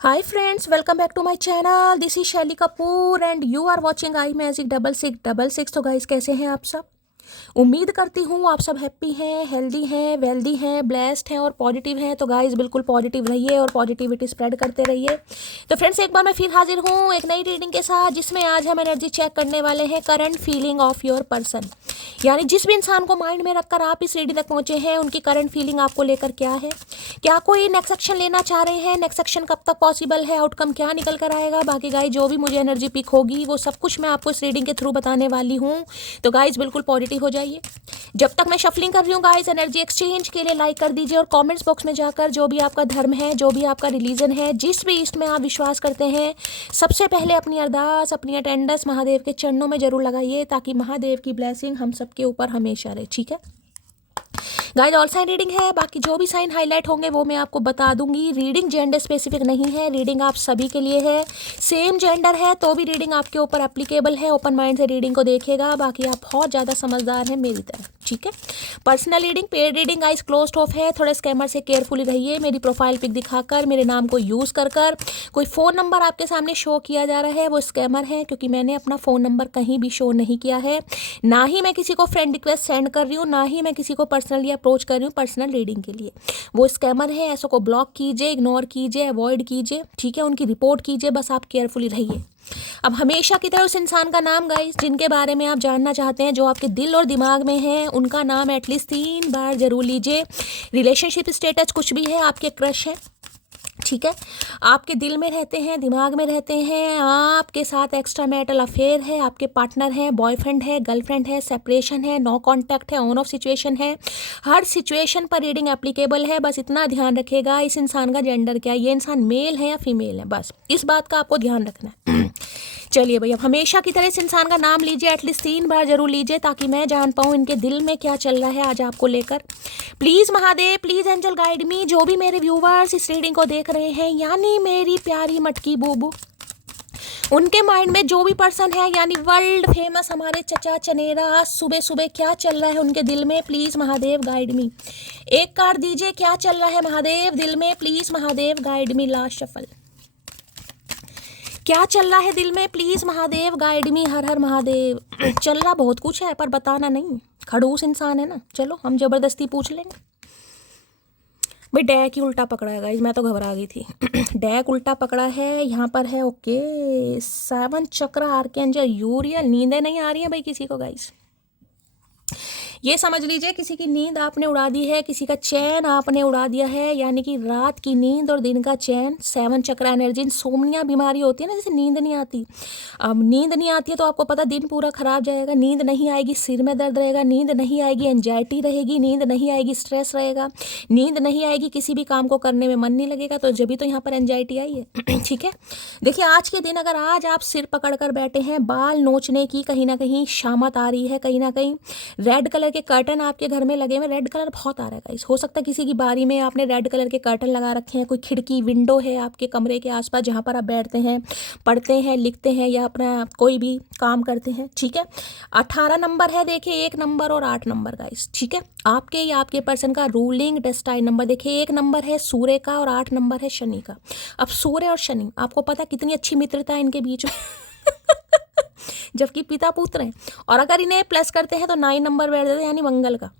Hi friends, welcome back to my channel. This is Shelly Kapoor and you are watching I magic 6666। तो guys कैसे हैं आप सब? उम्मीद करती हूँ आप सब हैप्पी हैं, हेल्दी हैं, वेल्दी हैं, ब्लेस्ड हैं और पॉजिटिव हैं। तो गाइस बिल्कुल पॉजिटिव रहिए और पॉजिटिविटी स्प्रेड करते रहिए। तो फ्रेंड्स एक बार मैं फिर हाजिर हूँ एक नई रीडिंग के साथ, जिसमें आज हम एनर्जी चेक करने वाले हैं current feeling of your person. यानी जिस भी इंसान को माइंड में रखकर आप इस रीडिंग तक पहुंचे हैं, उनकी करंट फीलिंग आपको लेकर क्या है, क्या कोई नेक्स्ट एक्शन लेना चाह रहे हैं, नेक्स्ट एक्शन कब तक पॉसिबल है, आउटकम क्या निकल कर आएगा। बाकी गाइस जो भी मुझे एनर्जी पिक होगी वो सब कुछ मैं आपको इस रीडिंग के थ्रू बताने वाली हूँ। तो गाइस बिल्कुल पॉजिटिव हो जाइए। जब तक मैं शफलिंग कर रही हूँ गाइस, एनर्जी एक्सचेंज के लिए लाइक कर दीजिए और कमेंट्स बॉक्स में जाकर जो भी आपका धर्म है, जो भी आपका रिलीजन है, जिस भी ईस्ट में आप विश्वास करते हैं, सबसे पहले अपनी अरदास, अपनी अटेंडेंस महादेव के चरणों में जरूर लगाइए, ताकि महादेव की ब्लेसिंग हम सबके ऊपर हमेशा रहे। ठीक है गाइस, ऑल साइन रीडिंग है। बाकी जो भी साइन हाईलाइट होंगे वो मैं आपको बता दूंगी। रीडिंग जेंडर स्पेसिफिक नहीं है, रीडिंग आप सभी के लिए है। सेम जेंडर है तो भी रीडिंग आपके ऊपर एप्लीकेबल है। ओपन माइंड से रीडिंग को देखिएगा। बाकी आप बहुत ज़्यादा समझदार हैं मेरी तरह। ठीक है, personal reading, paid reading guys closed of है। थोड़े स्कैमर से केयरफुली रहिए। मेरी प्रोफाइल पिक दिखाकर, मेरे नाम को यूज़ कर कोई फ़ोन नंबर आपके सामने शो किया जा रहा है, वो स्कैमर है, क्योंकि मैंने अपना फ़ोन नंबर कहीं भी शो नहीं किया है। ना ही मैं किसी को फ्रेंड रिक्वेस्ट सेंड कर रही हूँ, ना ही मैं किसी को पर्सनली अप्रोच कर रही हूँ पर्सनल रीडिंग के लिए। वो स्कैमर है, ऐसों को ब्लॉक कीजिए, इग्नोर कीजिए, अवॉइड कीजिए। ठीक है, उनकी रिपोर्ट कीजिए, बस आप केयरफुली रहिए। अब हमेशा की तरह उस इंसान का नाम गाइस जिनके बारे में आप जानना चाहते हैं, जो आपके दिल और दिमाग में है, उनका नाम एटलीस्ट 3 बार जरूर लीजिए। रिलेशनशिप स्टेटस कुछ भी है, आपके क्रश है, ठीक है, आपके दिल में रहते हैं, दिमाग में रहते हैं, आपके साथ एक्स्ट्रा मैरिटल अफेयर है, आपके पार्टनर है, बॉयफ्रेंड है, गर्लफ्रेंड है, सेपरेशन है, नो कांटेक्ट है, ऑन ऑफ सिचुएशन है। हर सिचुएशन पर रीडिंग एप्लीकेबल है। बस इतना ध्यान रखिएगा इस इंसान का जेंडर क्या है, ये इंसान मेल है या फीमेल है, बस इस बात का आपको ध्यान रखना है। चलिए भाई, अब हमेशा की तरह इस इंसान का नाम लीजिए, एटलीस्ट 3 बार जरूर लीजिए, ताकि मैं जान पाऊँ इनके दिल में क्या चल रहा है आज आपको लेकर। Please Mahadev, please angel guide me. जो भी मेरे व्यूवर्स इस रीडिंग को देख रहे हैं, यानी मेरी प्यारी मटकी बूबू, उनके माइंड में जो भी पर्सन है, यानी वर्ल्ड फेमस हमारे चचा चनेरा, सुबह सुबह क्या चल रहा है उनके दिल में, प्लीज़ महादेव गाइड मी। एक कार्ड दीजिए, क्या चल रहा है महादेव दिल में, please Mahadev guide me. Last shuffle, क्या चल रहा है दिल में, प्लीज़ महादेव गाइड मी। हर हर महादेव। चल रहा बहुत कुछ है पर बताना नहीं, खड़ूस इंसान है ना। चलो हम जबरदस्ती पूछ लेंगे। भाई डैक ही उल्टा पकड़ा है गाइस, मैं तो घबरा गई थी। डैक उल्टा पकड़ा है, यहाँ पर है ओके 7 चक्र आर्कएंजल यूरियल। नींदें नहीं आ रही हैं भाई किसी को गाइस, ये समझ लीजिए किसी की नींद आपने उड़ा दी है, किसी का चैन आपने उड़ा दिया है, यानी कि रात की नींद और दिन का चैन। 7 चक्र एनर्जी, सोमनिया बीमारी होती है ना, जैसे नींद नहीं आती। अब नींद नहीं आती है तो आपको पता दिन पूरा खराब जाएगा। नींद नहीं आएगी, सिर में दर्द रहेगा, नींद नहीं आएगी, एंजाइटी रहेगी, नींद नहीं आएगी, स्ट्रेस रहेगा, नींद नहीं आएगी, किसी भी काम को करने में मन नहीं लगेगा। तो जब भी तो यहाँ पर एंजाइटी आई है। ठीक है, देखिए आज के दिन अगर आज आप सिर पकड़ कर बैठे हैं, बाल नोचने की कहीं ना कहीं शामत आ रही है, कहीं ना कहीं रेड कलर के कर्टन आपके घर में लगे हुए, रेड कलर बहुत आ रहा है गाइस। हो सकता है किसी की बारी में आपने रेड कलर के कर्टन लगा रखे हैं, कोई खिड़की विंडो है आपके कमरे के आसपास जहाँ पर आप बैठते हैं, पढ़ते हैं, लिखते हैं या अपना कोई भी काम करते हैं। ठीक है, 18 नंबर है, देखिए 1 नंबर और 8 नंबर गाइस। ठीक है, आपके या आपके पर्सन का रूलिंग डेस्टाइन नंबर देखिए, 1 नंबर है सूर्य का और 8 नंबर है शनि का। अब सूर्य और शनि, आपको पता कितनी अच्छी मित्रता है इनके बीच में। जबकि पिता पुत्र हैं, और अगर इन्हें प्लस करते हैं तो 9 नंबर बैठ जाते हैं, यानी मंगल का।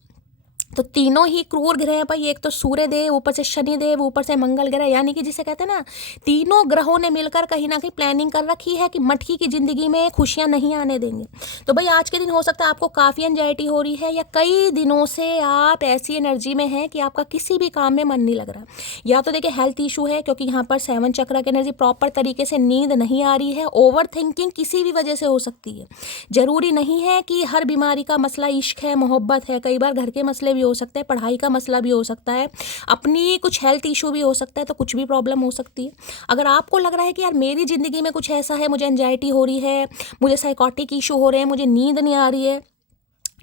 तो तीनों ही क्रूर ग्रह हैं भाई, एक तो सूर्य देव, ऊपर से शनि देव, ऊपर से मंगल ग्रह, यानी कि जिसे कहते हैं ना, तीनों ग्रहों ने मिलकर कहीं ना कहीं प्लानिंग कर रखी है कि मटकी की जिंदगी में खुशियां नहीं आने देंगे। तो भाई आज के दिन हो सकता है आपको काफ़ी एंजाइटी हो रही है, या कई दिनों से आप ऐसी एनर्जी में हैं कि आपका किसी भी काम में मन नहीं लग रहा। या तो देखिए हेल्थ इशू है, क्योंकि यहाँ पर 7 चक्र की एनर्जी, प्रॉपर तरीके से नींद नहीं आ रही है। ओवर थिंकिंग किसी भी वजह से हो सकती है, जरूरी नहीं है कि हर बीमारी का मसला इश्क है, मोहब्बत है। कई बार घर के मसले भी हो सकते हैं, पढ़ाई का मसला भी हो सकता है, अपनी कुछ हेल्थ इशू भी हो सकता है, तो कुछ भी प्रॉब्लम हो सकती है। अगर आपको लग रहा है कि यार मेरी ज़िंदगी में कुछ ऐसा है, मुझे एंजाइटी हो रही है, मुझे साइकोटिक इशू हो रहे हैं, मुझे नींद नहीं आ रही है,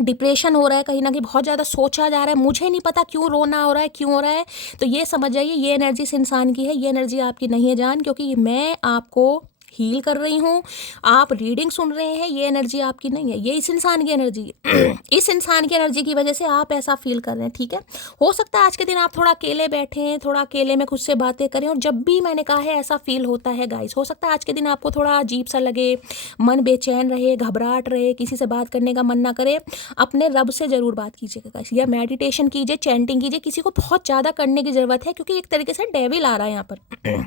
डिप्रेशन हो रहा है, कहीं ना कहीं बहुत ज़्यादा सोचा जा रहा है, मुझे नहीं पता क्यों रोना हो रहा है, क्यों हो रहा है, तो ये समझ जाइए ये एनर्जी इस इंसान की है, ये एनर्जी आपकी नहीं है जान। क्योंकि मैं आपको हील कर रही हूँ, आप रीडिंग सुन रहे हैं, ये एनर्जी आपकी नहीं है, ये इस इंसान की एनर्जी है। इस इंसान की एनर्जी की वजह से आप ऐसा फील कर रहे हैं, ठीक है। हो सकता है आज के दिन आप थोड़ा अकेले बैठे हैं, थोड़ा अकेले में खुद से बातें करें, और जब भी मैंने कहा है ऐसा फील होता है गाइस, हो सकता है आज के दिन आपको थोड़ा अजीब सा लगे, मन बेचैन रहे, घबराहट रहे, किसी से बात करने का मन ना करे, अपने रब से ज़रूर बात कीजिएगा गाइस, या मेडिटेशन कीजिए, चैंटिंग कीजिए। किसी को बहुत ज़्यादा करने की ज़रूरत है, क्योंकि एक तरीके से डेविल आ रहा है यहाँ पर।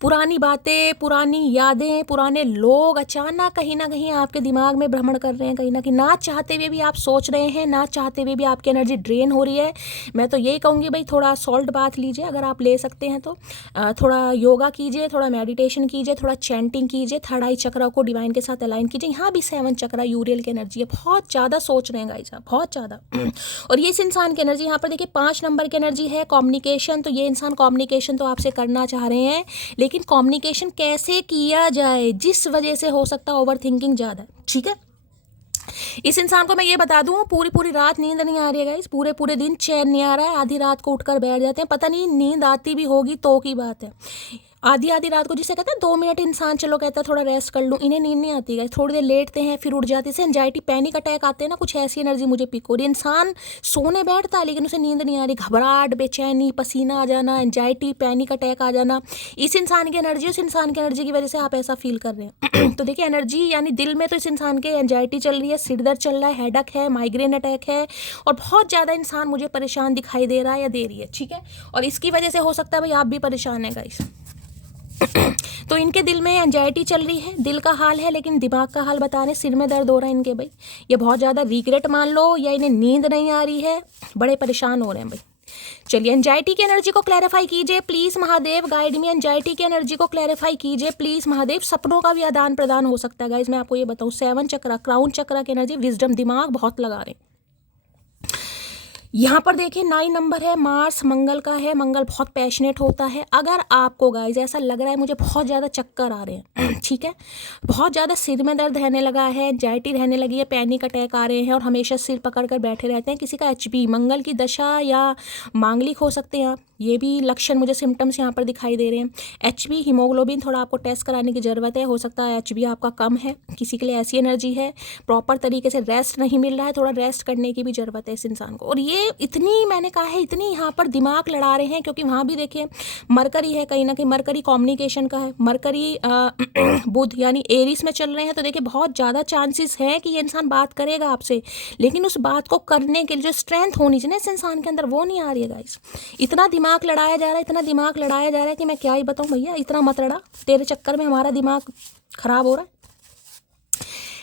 पुरानी बातें, पुरानी यादें, पुराने लोग अचानक कहीं ना कहीं आपके दिमाग में भ्रमण कर रहे हैं, कहीं ना कहीं ना चाहते हुए भी आप सोच रहे हैं, ना चाहते हुए भी आपकी एनर्जी ड्रेन हो रही है। मैं तो यही कहूँगी भाई, थोड़ा सॉल्ट बाथ लीजिए अगर आप ले सकते हैं तो, थोड़ा योगा कीजिए, थोड़ा मेडिटेशन कीजिए, थोड़ा चैंटिंग कीजिए, थर्ड आई चक्र को डिवाइन के साथ अलाइन कीजिए। यहाँ भी 7 चक्र यूरियल की एनर्जी है, बहुत ज़्यादा सोच रहे हैं गाइस आप, बहुत ज़्यादा। और ये इस इंसान की एनर्जी, यहाँ पर देखिए 5 नंबर की एनर्जी है, कम्युनिकेशन। तो ये इंसान कम्युनिकेशन तो आपसे करना चाह रहे हैं, लेकिन कम्युनिकेशन कैसे किया जाए, जिस वजह से हो सकता है ओवर थिंकिंग ज़्यादा, ठीक है। इस इंसान को मैं ये बता दूं, पूरी पूरी रात नींद नहीं आ रही है गाइस, पूरे पूरे दिन चैन नहीं आ रहा है, आधी रात को उठकर बैठ जाते हैं, पता नहीं नींद आती भी होगी तो की बात है। आधी आधी रात को, जिसे कहते हैं 2 मिनट इंसान चलो कहता है थोड़ा रेस्ट कर लूँ, इन्हें नींद नहीं आती है, थोड़ी देर लेटते हैं फिर उठ जाते हैं, एंजाइटी पैनिक अटैक आते हैं ना, कुछ ऐसी एनर्जी मुझे पिक हो रही है। इंसान सोने बैठता है लेकिन उसे नींद नहीं आ रही, घबराहट, बेचैनी, पसीना आ जाना, एंजाइटी पैनिक अटैक आ जाना, इस इंसान की एनर्जी, उस इंसान की एनर्जी की वजह से आप ऐसा फील कर रहे हैं। तो देखिए एनर्जी यानी दिल में तो इस इंसान के एंजाइटी चल रही है, सिर दर्द चल रहा है, हेडक है, माइग्रेन अटैक है, और बहुत ज़्यादा इंसान मुझे परेशान दिखाई दे रहा है या दे रही है, ठीक है। और इसकी वजह से हो सकता है भाई आप भी परेशान है गाइस। तो इनके दिल में एंजाइटी चल रही है, दिल का हाल है, लेकिन दिमाग का हाल बता रहे, सिर में दर्द हो रहा है इनके भाई, ये बहुत ज़्यादा रिग्रेट मान लो, या इन्हें नींद नहीं आ रही है, बड़े परेशान हो रहे हैं भाई। चलिए एंजाइटी की एनर्जी को क्लैरिफाई कीजिए please Mahadev, guide me, anxiety की एनर्जी को क्लैरिफाई कीजिए प्लीज़ महादेव। सपनों का भी आदान प्रदान हो सकता है गाइज, मैं आपको ये बताऊँ। 7 चक्र, क्राउन चक्र की एनर्जी, विजडम, दिमाग बहुत लगा रहे हैं। यहाँ पर देखिए 9 नंबर है, मार्स मंगल का है, मंगल बहुत पैशनेट होता है। अगर आपको गाइज ऐसा लग रहा है मुझे बहुत ज़्यादा चक्कर आ रहे हैं, ठीक है, बहुत ज़्यादा सिर में दर्द रहने लगा है, एंजाइटी रहने लगी है, पैनिक अटैक आ रहे हैं, और हमेशा सिर पकड़ कर बैठे रहते हैं, किसी का एचपी, मंगल की दशा या मांगलिक हो सकते हैं आप, ये भी लक्षण मुझे सिम्टम्स यहाँ पर दिखाई दे रहे हैं। एचबी, हीमोग्लोबिन थोड़ा आपको टेस्ट कराने की ज़रूरत है, हो सकता है एचबी आपका कम है, किसी के लिए ऐसी एनर्जी है, प्रॉपर तरीके से रेस्ट नहीं मिल रहा है, थोड़ा रेस्ट करने की भी ज़रूरत है इस इंसान को। और ये इतनी, मैंने कहा है इतनी यहाँ पर दिमाग लड़ा रहे हैं, क्योंकि वहाँ भी देखिए मरकरी है, कहीं ना कहीं मरकरी कम्युनिकेशन का है, मरकरी बुध यानी एरिस में चल रहे हैं। तो देखिए बहुत ज़्यादा चांसेस है कि ये इंसान बात करेगा आपसे, लेकिन उस बात को करने के लिए जो स्ट्रेंथ होनी चाहिए इस इंसान के अंदर, वो नहीं आ रही है गाइस। इतना दिमाग लड़ाया जा रहा है, इतना दिमाग लड़ाया जा रहा है कि मैं क्या ही बताऊं भैया, इतना मत लड़ा, तेरे चक्कर में हमारा दिमाग खराब हो रहा है।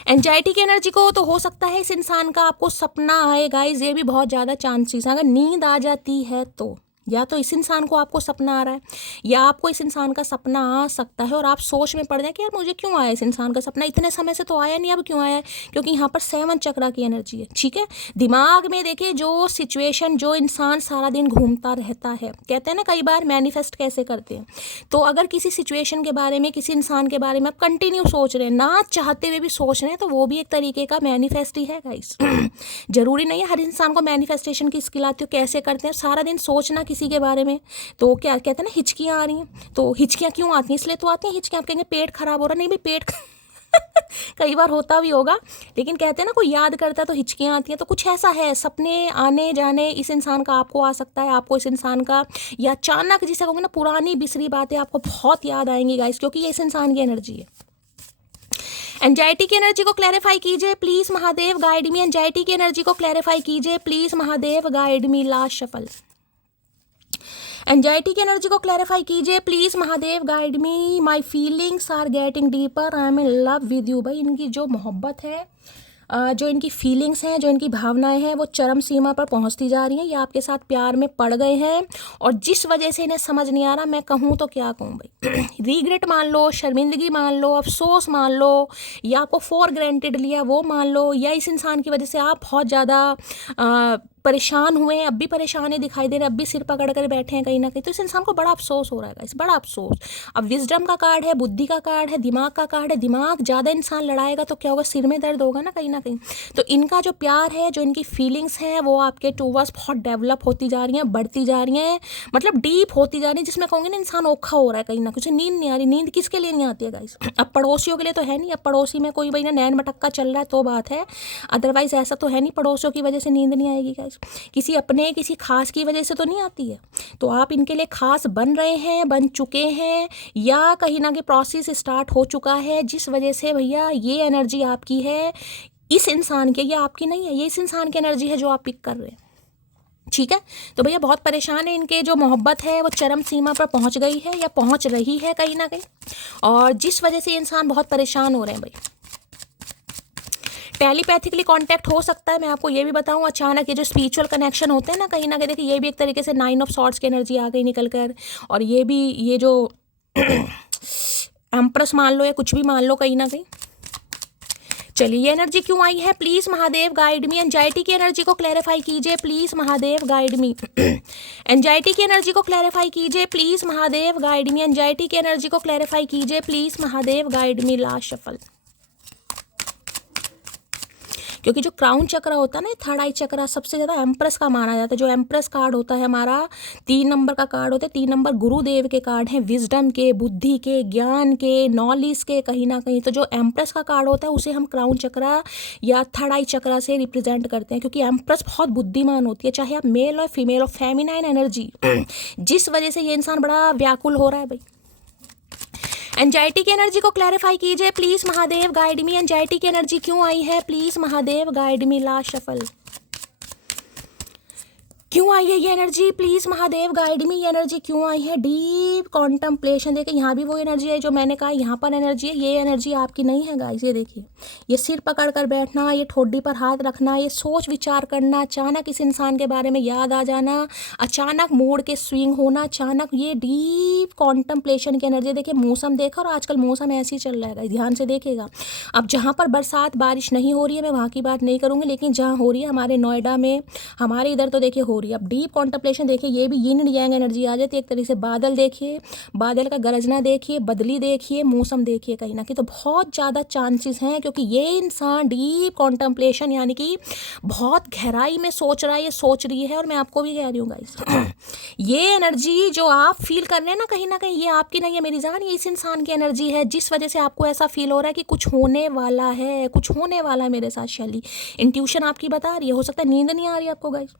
एंजाइटी की एनर्जी को तो हो सकता है इस इंसान का आपको सपना आए गाइस, ये भी बहुत ज़्यादा चांसेस है। अगर नींद आ जाती है तो, या तो इस इंसान को आपको सपना आ रहा है, या आपको इस इंसान का सपना आ सकता है और आप सोच में पड़ जाए कि यार मुझे क्यों आया इस इंसान का सपना, इतने समय से तो आया नहीं, अब क्यों आया है, क्योंकि यहाँ पर 7 चक्र की एनर्जी है, ठीक है। दिमाग में देखिए जो सिचुएशन, जो इंसान सारा दिन घूमता रहता है, कहते हैं ना कई बार मैनिफेस्ट कैसे करते हैं, तो अगर किसी सिचुएशन के बारे में, किसी इंसान के बारे में आप कंटिन्यू सोच रहे हैं, ना चाहते हुए भी सोच रहे हैं, तो वो भी एक तरीके का मैनिफेस्ट ही है गाइस। जरूरी नहीं है हर इंसान को मैनिफेस्टेशन की स्किल आती हो, कैसे करते हैं, सारा दिन सोचना किसी के बारे में, तो क्या कहते हैं ना हिचकियाँ आ रही हैं, तो हिचकियाँ क्यों आती हैं, इसलिए तो आती हैं हिचकियाँ। आप कहेंगे पेट खराब हो रहा, नहीं भाई पेट कई बार होता भी होगा, लेकिन कहते हैं ना कोई याद करता है तो हिचकियाँ आती हैं, तो कुछ ऐसा है, सपने आने जाने इस इंसान का आपको आ सकता है, आपको इस इंसान का, या अचानक जिसे कहोगे ना पुरानी बिसरी बातें आपको बहुत याद आएंगी गाइस, क्योंकि ये इस इंसान की एनर्जी है। एंजाइटी की एनर्जी को क्लैरिफाई कीजिए please Mahadev, guide me, anxiety की एनर्जी को क्लैरिफाई कीजिए please Mahadev, guide me. Last shuffle, anxiety की एनर्जी को क्लैरिफाई कीजिए please Mahadev, guide me. My feelings are getting deeper, I am in love with you. भाई इनकी जो मोहब्बत है, जो इनकी फीलिंग्स हैं, जो इनकी भावनाएं हैं, वो चरम सीमा पर पहुंचती जा रही हैं, ये आपके साथ प्यार में पड़ गए हैं, और जिस वजह से इन्हें समझ नहीं आ रहा, मैं कहूँ तो क्या कहूँ भाई, रिग्रेट मान लो, शर्मिंदगी मान लो, अफसोस मान लो, या आपको फॉर ग्रांटेड लिया वो मान लो, या इस इंसान की वजह से आप बहुत ज़्यादा परेशान हुए हैं, अब भी परेशान है दिखाई दे रहे, अब भी सिर पकड़ कर बैठे हैं कहीं ना कहीं, तो इस इंसान को बड़ा अफसोस हो रहा है गाइस, बड़ा अफसोस। अब विजडम का कार्ड है, बुद्धि का कार्ड है, दिमाग का कार्ड है। दिमाग ज़्यादा इंसान लड़ाएगा तो क्या होगा, सिर में दर्द होगा ना कहीं ना कहीं। तो इनका जो प्यार है, जो इनकी फीलिंग्स हैं, वो आपके टूवर्ड्स बहुत डेवलप होती जा रही हैं, बढ़ती जा रही हैं, मतलब डीप होती जा रही है, जिसमें कहूँगी ना इंसान औखा हो रहा है कहीं ना कुछ, नींद नहीं आ रही। नींद किसके लिए नहीं आती है गाइस? अब पड़ोसियों के लिए तो है नहीं, अब पड़ोसी में कोई भाई ना नैन मटक्का चल रहा है तो बात है, अदरवाइज ऐसा तो है नहीं पड़ोसियों की वजह से नींद नहीं आएगी गाइस। किसी अपने किसी खास की वजह से तो नहीं आती है। तो आप इनके लिए खास बन रहे हैं, बन चुके हैं, या कहीं ना कहीं प्रोसेस स्टार्ट हो चुका है, जिस वजह से भैया ये एनर्जी आपकी है इस इंसान के, ये आपकी नहीं है, ये इस इंसान की एनर्जी है जो आप पिक कर रहे हैं। ठीक है, तो भैया बहुत परेशान है, इनके जो मोहब्बत है वो चरम सीमा पर पहुंच गई है या पहुंच रही है कहीं ना कहीं, और जिस वजह से ये इंसान बहुत परेशान हो रहे हैं भाई। टेलीपैथिकली कांटेक्ट हो सकता है, मैं आपको ये भी बताऊं, अचानक ये जो स्पिरिचुअल कनेक्शन होते हैं ना कहीं ना कहीं, देखिए ये भी एक तरीके से 9 ऑफ सॉर्ड्स की एनर्जी आ गई निकल कर, और ये भी ये जो एम्प्रेस मान लो या कुछ भी मान लो कहीं ना कहीं। चलिए ये एनर्जी क्यों आई है, please Mahadev guide me. Anxiety की एनर्जी को क्लैरिफाई कीजिए please Mahadev guide me. Anxiety की एनर्जी को क्लैरिफाई कीजिए please Mahadev guide me. Anxiety की एनर्जी को क्लैरिफाई कीजिए please Mahadev guide me. Last shuffle, क्योंकि जो क्राउन चक्र होता है ना, थर्ड आई चक्र सबसे ज़्यादा एम्प्रेस का माना जाता है। जो एम्प्रेस कार्ड होता है हमारा 3 नंबर का कार्ड होता है, 3 नंबर गुरुदेव के कार्ड हैं, विजडम के, बुद्धि के, ज्ञान के, नॉलेज के कहीं ना कहीं। तो जो एम्प्रेस का कार्ड होता है उसे हम क्राउन चक्र या थर्ड आई चक्र से रिप्रेजेंट करते हैं, क्योंकि एम्प्रेस बहुत बुद्धिमान होती है, चाहे आप मेल और फीमेल और फेमिनाइन एनर्जी, जिस वजह से ये इंसान बड़ा व्याकुल हो रहा है भाई। एंजाइटी की एनर्जी को क्लैरिफाई कीजिए please Mahadev guide me. Anxiety की एनर्जी क्यों आई है please Mahadev guide me. Last shuffle, क्यों आई है ये एनर्जी प्लीज महादेव गाइड मी। ये एनर्जी क्यों आई है, डीप कॉन्टम्पलेशन। देखिए यहाँ भी वो एनर्जी है जो मैंने कहा, यहाँ पर एनर्जी है, ये एनर्जी आपकी नहीं है गाइस। ये देखिए, ये सिर पकड़ कर बैठना, ये ठोडी पर हाथ रखना, ये सोच विचार करना, अचानक इस इंसान के बारे में याद आ जाना, अचानक मूड के स्विंग होना, अचानक ये डीप कॉन्टम्पलेशन की एनर्जी। देखिए मौसम देखा, और आजकल मौसम ऐसे ही चल रहा है गाइस, ध्यान से देखिएगा। अब जहाँ पर बरसात बारिश नहीं हो रही है मैं वहाँ की बात नहीं करूँगी, लेकिन जहाँ हो रही है, हमारे नोएडा में, हमारे इधर तो देखिए हो रही है। अब डीप कॉन्टम्पलेशन देखिए, ये भी यिन यांग एनर्जी आ जाती है एक तरीके से। बादल देखिए, बादल का गरजना देखिए, बदली देखिए, मौसम देखिए कहीं ना कहीं, तो बहुत ज़्यादा चांसेस हैं, क्योंकि ये इंसान डीप कॉन्टम्पलेशन यानी कि बहुत गहराई में सोच रहा है, ये सोच रही है। और मैं आपको भी कह रही हूँ गाइस, ये एनर्जी जो आप फील कर रहे हैं ना कहीं, ये आपकी नहीं है मेरी जान, ये इस इंसान की एनर्जी है, जिस वजह से आपको ऐसा फील हो रहा है कि कुछ होने वाला है, कुछ होने वाला है मेरे साथ। शैली इंट्यूशन आपकी बता रही है, हो सकता है नींद नहीं आ रही आपको गाइस,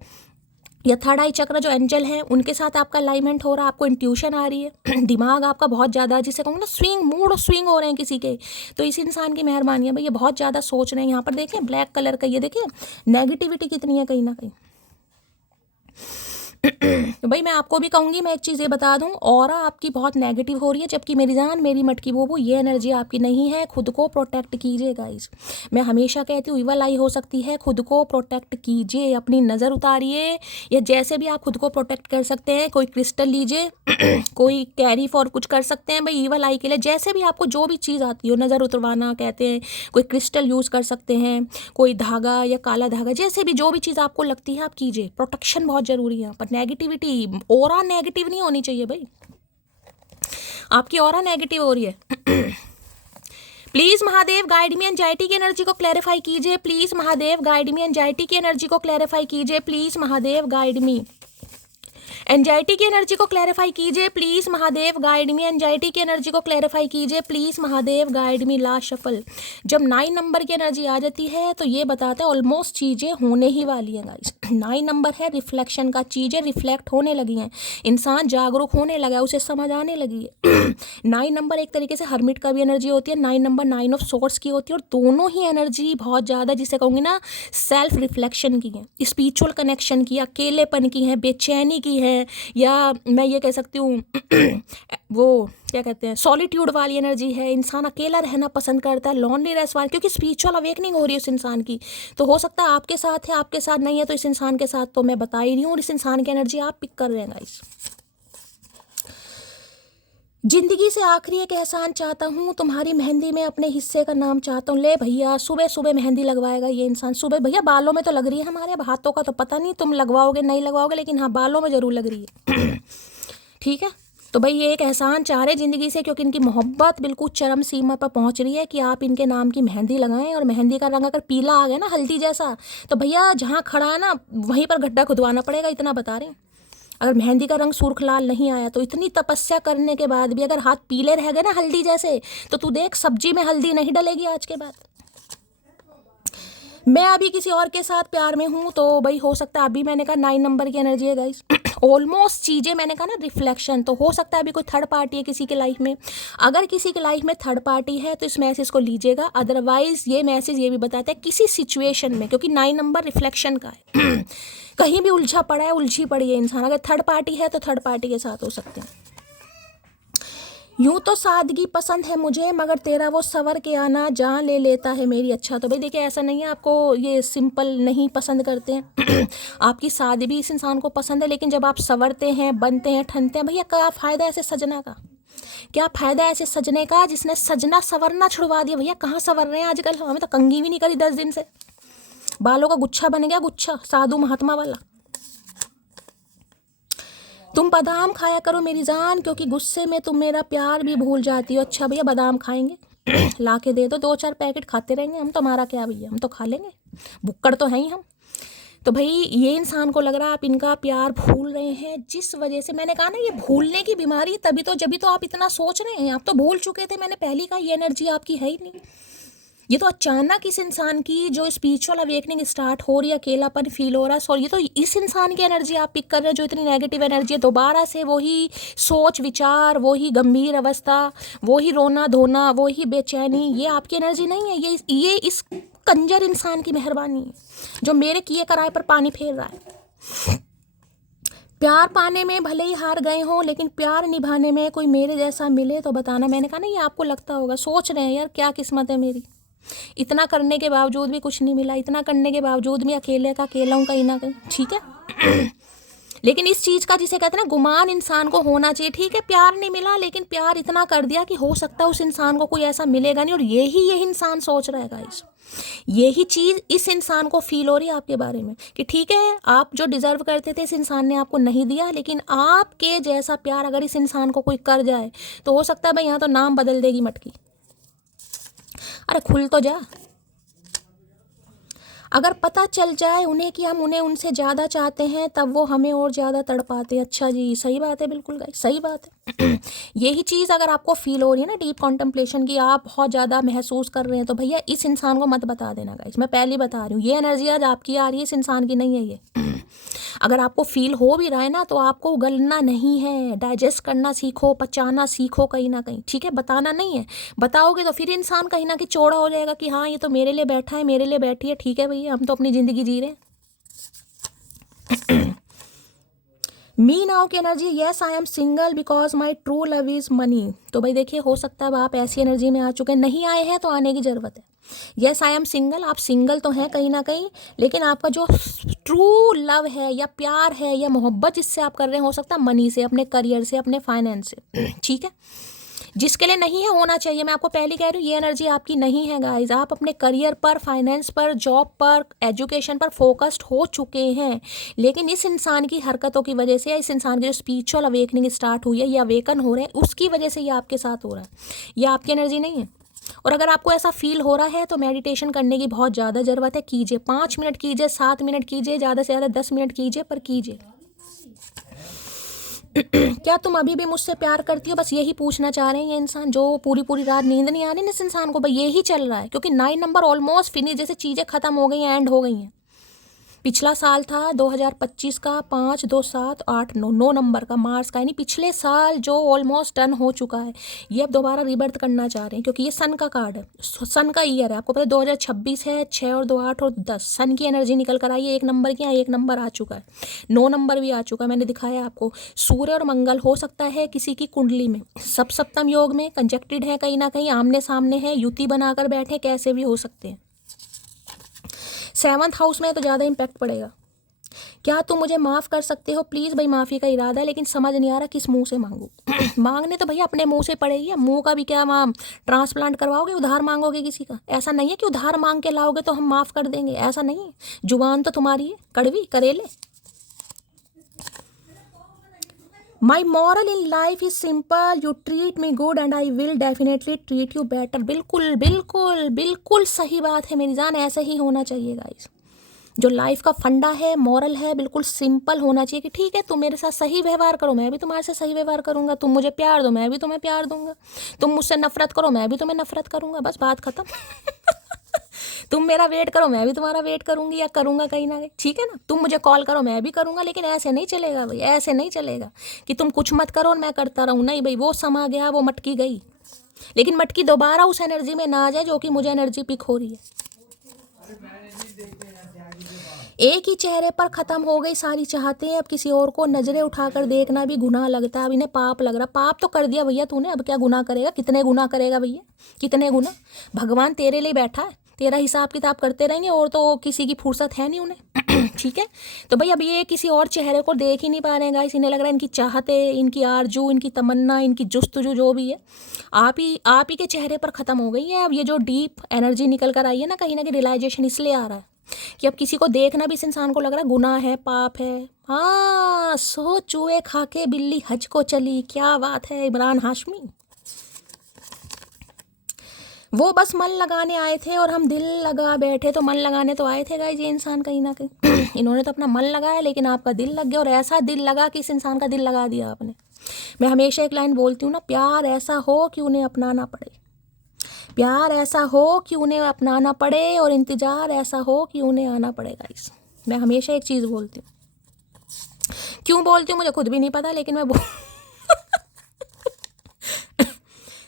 या थर्ड आई चक्र जो एंजल है उनके साथ आपका अलाइनमेंट हो रहा है, आपको इंट्यूशन आ रही है, दिमाग आपका बहुत ज़्यादा, जिसे कहूँगा ना स्विंग, मूड स्विंग हो रहे हैं किसी के। तो इस इंसान की मेहरबानी है भाई, ये बहुत ज़्यादा सोच रहे हैं। यहाँ पर देखें ब्लैक कलर का, ये देखिए नेगेटिविटी कितनी है कहीं ना कहीं। तो भाई मैं आपको भी कहूँगी, मैं एक चीज़ ये बता दूँ, ऑरा आपकी बहुत नेगेटिव हो रही है, जबकि मेरी जान मेरी मटकी वो ये एनर्जी आपकी नहीं है। खुद को प्रोटेक्ट कीजिए गाइस, मैं हमेशा कहती हूँ इवल आई हो सकती है, खुद को प्रोटेक्ट कीजिए, अपनी नज़र उतारिए, या जैसे भी आप खुद को प्रोटेक्ट कर सकते हैं, कोई क्रिस्टल लीजिए कोई कैरी फॉर कुछ कर सकते हैं भाई इवल आई के लिए, जैसे भी आपको जो भी चीज़ आती हो, नज़र उतरवाना कहते हैं, कोई क्रिस्टल यूज़ कर सकते हैं, कोई धागा या काला धागा, जैसे भी जो भी चीज़ आपको लगती है आप कीजिए। प्रोटेक्शन बहुत ज़रूरी है यहाँ पर। नेगेटिविटी, ऑरा नेगेटिव नहीं होनी चाहिए भाई, आपकी ऑरा नेगेटिव हो रही है। Please Mahadev guide me. Anxiety की एनर्जी को क्लैरिफाई कीजिए please Mahadev guide me. Anxiety की एनर्जी को क्लैरिफाई कीजिए please Mahadev guide me. Anxiety की एनर्जी को क्लैरिफाई कीजिए please Mahadev guide me. Anxiety की एनर्जी को क्लैरिफाई कीजिए please Mahadev guide me. Last shuffle, जब 9 नंबर की एनर्जी आ जाती है तो ये बताता है ऑलमोस्ट चीज़ें होने ही वाली हैं गाइस। 9 नंबर है रिफ्लेक्शन का, चीज़ें रिफ्लेक्ट होने लगी हैं, इंसान जागरूक होने लगा है, उसे समझ आने लगी है। 9 नंबर एक तरीके से हर्मिट का भी एनर्जी होती है, 9 नंबर 9 ऑफ सोर्ट्स की होती है, और दोनों ही एनर्जी बहुत ज़्यादा, जिसे कहूँगी ना सेल्फ रिफ्लेक्शन की है, स्पिरिचुअल कनेक्शन की, अकेलेपन की है, बेचैनी की है, या मैं ये कह सकती हूँ वो क्या कहते हैं सॉलिट्यूड वाली एनर्जी है। इंसान अकेला रहना पसंद करता है, लॉनलीनेस वाली, क्योंकि स्पिरिचुअल अवेकनिंग हो रही है उस इंसान की। तो हो सकता है आपके साथ है, आपके साथ नहीं है, तो इस इंसान के साथ तो मैं बता ही रही हूँ, और इस इंसान की एनर्जी आप पिक कर रहे हैं गाइस। जिंदगी से आखिरी एक एहसान चाहता हूँ, तुम्हारी मेहंदी में अपने हिस्से का नाम चाहता हूँ। ले भैया, सुबह सुबह मेहंदी लगवाएगा ये इंसान। सुबह भैया बालों में तो लग रही है हमारे, अब हाथों का तो पता नहीं तुम लगवाओगे नहीं लगवाओगे, लेकिन हाँ बालों में ज़रूर लग रही है। ठीक है, तो भाई ये एक एहसान चाह रहे ज़िंदगी से, क्योंकि इनकी मोहब्बत बिल्कुल चरम सीमा पर पहुंच रही है कि आप इनके नाम की मेहंदी लगाएं। और मेहंदी का रंग अगर पीला आ गया ना, हल्दी जैसा, तो भैया जहाँ खड़ा है ना वहीं पर गड्ढा खुदवाना पड़ेगा, इतना बता रहे हैं। अगर मेहंदी का रंग सुर्ख लाल नहीं आया तो इतनी तपस्या करने के बाद भी अगर हाथ पीले रह गए ना हल्दी जैसे, तो तू देख सब्जी में हल्दी नहीं डलेगी आज के बाद। मैं अभी किसी और के साथ प्यार में हूँ, तो भाई हो सकता है अभी, मैंने कहा 9 नंबर की एनर्जी है गाइस। ऑलमोस्ट चीज़ें मैंने कहा ना रिफ्लेक्शन, तो हो सकता है अभी कोई थर्ड पार्टी है किसी के लाइफ में। अगर किसी के लाइफ में थर्ड पार्टी है तो इस मैसेज को लीजिएगा। अदरवाइज ये मैसेज ये भी बताता है किसी सिचुएशन में, क्योंकि 9 नंबर रिफ्लेक्शन का है, कहीं भी उलझा पड़ा है, उलझी पड़ी है इंसान। अगर थर्ड पार्टी है तो थर्ड पार्टी के साथ हो सकते हैं। यूँ तो सादगी पसंद है मुझे, मगर तेरा वो सवर के आना जान ले लेता है मेरी। अच्छा, तो भाई देखिए ऐसा नहीं है आपको ये सिंपल नहीं पसंद करते हैं। आपकी सादगी भी इस इंसान को पसंद है, लेकिन जब आप संवरते हैं, बनते हैं, ठनते हैं, भैया क्या फ़ायदा ऐसे सजना का? क्या फ़ायदा ऐसे सजने का जिसने सजना संवरना छुड़वा दिया? भैया कहाँ संवर रहे हैं आजकल, हमें तो कंघी भी नहीं करी 10 दिन से, बालों का गुच्छा बन गया, गुच्छा साधु महात्मा वाला। तुम बादाम खाया करो मेरी जान, क्योंकि गुस्से में तुम मेरा प्यार भी भूल जाती हो। अच्छा भैया बादाम खाएंगे? ला के दे दो, 2-4 पैकेट खाते रहेंगे हम तो, हमारा क्या भैया, हम तो खा लेंगे, भुक्कड़ तो हैं ही हम। तो भाई ये इंसान को लग रहा है आप इनका प्यार भूल रहे हैं, जिस वजह से मैंने कहा ना ये भूलने की बीमारी, तभी तो जब तो आप इतना सोच रहे हैं। आप तो भूल चुके थे, मैंने पहली कहा ये एनर्जी आपकी है ही नहीं। ये तो अचानक इस इंसान की जो स्पिरिचुअल अवेकनिंग स्टार्ट हो रही है, अकेलापन फील हो रहा है, सॉरी ये तो इस इंसान की एनर्जी आप पिक कर रहे हैं जो इतनी नेगेटिव एनर्जी है। दोबारा से वही सोच विचार, वही गंभीर अवस्था, वही रोना धोना, वही बेचैनी, ये आपकी एनर्जी नहीं है। ये इस कंजर इंसान की मेहरबानी है जो मेरे किए कराए पर पानी फेर रहा है। प्यार पाने में भले ही हार गए हो, लेकिन प्यार निभाने में कोई मेरे जैसा मिले तो बताना। मैंने कहा ना ये आपको लगता होगा, सोच रहे हैं यार क्या किस्मत है मेरी, इतना करने के बावजूद भी कुछ नहीं मिला, इतना करने के बावजूद भी अकेले का अकेला हूँ कहीं ना कहीं। ठीक है, लेकिन इस चीज़ का जिसे कहते हैं ना गुमान इंसान को होना चाहिए। ठीक है प्यार नहीं मिला, लेकिन प्यार इतना कर दिया कि हो सकता है उस इंसान को कोई ऐसा मिलेगा नहीं, और यही इंसान सोच रहा है गाइस। यही चीज़ इस इंसान को फील हो रही है आपके बारे में कि ठीक है आप जो डिज़र्व करते थे इस इंसान ने आपको नहीं दिया, लेकिन आपके जैसा प्यार अगर इस इंसान को कोई कर जाए तो हो सकता है भाई यहाँ तो नाम बदल देगी मटकी। अरे खुल तो जा। अगर पता चल जाए उन्हें कि हम उन्हें उनसे ज़्यादा चाहते हैं, तब वो हमें और ज़्यादा तड़पाते हैं। अच्छा जी, सही बात है, बिल्कुल गाइस सही बात है। यही चीज़ अगर आपको फील हो रही है ना डीप कॉन्टेम्पलेशन की, आप बहुत ज़्यादा महसूस कर रहे हैं, तो भैया इस इंसान को मत बता देना गाइस, मैं पहले बता रही हूँ। ये एनर्जी आज आपकी आ रही है, इस इंसान की नहीं है ये। अगर आपको फील हो भी रहा है ना, तो आपको उगलना नहीं है, डाइजेस्ट करना सीखो, पचाना सीखो कहीं ना कहीं। ठीक है, बताना नहीं है, बताओगे तो फिर इंसान कहीं ना कहीं चौड़ा हो जाएगा कि हाँ ये तो मेरे लिए बैठा है, मेरे लिए बैठी है। ठीक है भैया, हम तो अपनी ज़िंदगी जी रहे हैं। मी नाउ की energy, yes I am single because my true love is money. तो भाई देखिए हो सकता है आप ऐसी एनर्जी में आ चुके हैं, नहीं आए हैं तो आने की ज़रूरत है। येस आई एम सिंगल, आप सिंगल तो हैं कहीं ना कहीं, लेकिन आपका जो ट्रू लव है या प्यार है या मोहब्बत जिससे आप कर रहे हैं, हो सकता है मनी से, अपने करियर से, अपने फाइनेंस से। ठीक है, जिसके लिए नहीं है होना चाहिए। मैं आपको पहले कह रही हूँ ये एनर्जी आपकी नहीं है गाइज। आप अपने करियर पर, फाइनेंस पर, जॉब पर, एजुकेशन पर फोकस्ड हो चुके हैं, लेकिन इस इंसान की हरकतों की वजह से या इस इंसान की जो स्पिरिचुअल अवेकनिंग स्टार्ट हुई है या अवेकन हो रहे हैं, उसकी वजह से ये आपके साथ हो रहा है। ये आपकी एनर्जी नहीं है। और अगर आपको ऐसा फील हो रहा है तो मेडिटेशन करने की बहुत ज़्यादा ज़रूरत है। कीजिए, 5 मिनट कीजिए, 7 मिनट कीजिए, ज़्यादा से ज़्यादा 10 मिनट कीजिए, पर कीजिए। क्या तुम अभी भी मुझसे प्यार करती हो? बस यही पूछना चाह रहे हैं ये इंसान, जो पूरी पूरी रात नींद नहीं आ रही ना इस इंसान को, भाई यही चल रहा है। क्योंकि 9 नंबर ऑलमोस्ट फिनिश, जैसे चीज़ें ख़त्म हो गई हैं, एंड हो गई हैं। पिछला साल था 2025 का 5, 2, 7, 8, 9, 9 नंबर का मार्च का, यानी पिछले साल जो ऑलमोस्ट डन हो चुका है, ये अब दोबारा रिबर्थ करना चाह रहे हैं, क्योंकि ये सन का कार्ड है, सन का ईयर है। आपको पता है 2026 है, 6 और 2 8 और 10 सन की एनर्जी निकल कर आई है। 1 नंबर की यहाँ 1 नंबर आ चुका है, 9 नंबर भी आ चुका है, मैंने दिखाया आपको। सूर्य और मंगल हो सकता है किसी की कुंडली में सप्तम योग में कंजक्टेड है, कहीं ना कहीं आमने सामने है, युति बनाकर बैठे, कैसे भी हो सकते हैं। 7th हाउस में तो ज़्यादा इम्पैक्ट पड़ेगा। क्या तुम मुझे माफ़ कर सकते हो प्लीज़? भाई माफ़ी का इरादा है, लेकिन समझ नहीं आ रहा किस मुंह से मांगूं। मांगने तो भैया अपने मुंह से पड़ेगी, मुंह का भी क्या माम ट्रांसप्लांट करवाओगे, उधार मांगोगे किसी का? ऐसा नहीं है कि उधार मांग के लाओगे तो हम माफ़ कर देंगे, ऐसा नहीं है। जुबान तो तुम्हारी है कड़वी करेले। My moral in life is simple, you treat me good and I will definitely treat you better. बिल्कुल बिल्कुल बिल्कुल सही बात है मेरी जान, ऐसे ही होना चाहिए गाइस। जो लाइफ का फंडा है, मॉरल है, बिल्कुल सिंपल होना चाहिए कि ठीक है तुम मेरे साथ सही व्यवहार करो, मैं भी तुम्हारे से सही व्यवहार करूंगा। तुम मुझे प्यार दो, मैं भी तुम्हें प्यार दूंगा। तुम मुझसे नफरत करो, मैं भी तुम्हें नफरत करूंगा, बस बात खत्म। तुम मेरा वेट करो, मैं भी तुम्हारा वेट करूंगी या करूंगा कहीं ना कहीं, ठीक है ना। तुम मुझे कॉल करो, मैं भी करूंगा, लेकिन ऐसे नहीं चलेगा भाई, ऐसे नहीं चलेगा कि तुम कुछ मत करो और मैं करता रहूं। नहीं भाई, वो समा गया, वो मटकी गई, लेकिन मटकी दोबारा उस एनर्जी में ना आ जाए जो कि मुझे एनर्जी पिक हो रही है। एक ही चेहरे पर खत्म हो गई सारी चाहते हैं, अब किसी और को नजरें उठाकर देखना भी गुनाह लगता है। अब इन्हें पाप लग रहा, पाप तो कर दिया भैया तूने, अब क्या गुनाह करेगा? कितने गुनाह करेगा भैया, कितने गुनाह? भगवान तेरे लिए बैठा है, तेरा हिसाब किताब करते रहेंगे, और तो किसी की फुर्सत है नहीं उन्हें। ठीक है, तो भाई अब ये किसी और चेहरे को देख ही नहीं पा रहे हैं गाइस, इन्हें लग रहा है इनकी चाहते, इनकी आरजू, इनकी तमन्ना, इनकी जुस्तजू जो भी है आप ही के चेहरे पर खत्म हो गई है। अब ये जो डीप एनर्जी निकल कर आई है ना कहीं रियलाइजेशन इसलिए आ रहा है कि अब किसी को देखना भी इस इंसान को लग रहा है गुनाह है, पाप है। हाँ, सो चूहे खा के बिल्ली हज को चली, क्या बात है इमरान हाशमी। वो बस मन लगाने आए थे और हम दिल लगा बैठे, तो मन लगाने तो आए थे गाइस ये इंसान कहीं ना कहीं। इन्होंने तो अपना मन लगाया, लेकिन आपका दिल लग गया, और ऐसा दिल लगा कि इस इंसान का दिल लगा दिया आपने। मैं हमेशा एक लाइन बोलती हूँ ना, प्यार ऐसा हो कि उन्हें अपनाना पड़े, प्यार ऐसा हो कि उन्हें अपनाना पड़े, और इंतज़ार ऐसा हो कि उन्हें आना पड़े गाइस। मैं हमेशा एक चीज़ बोलती हूँ, क्यों बोलती हूँ मुझे खुद भी नहीं पता, लेकिन मैं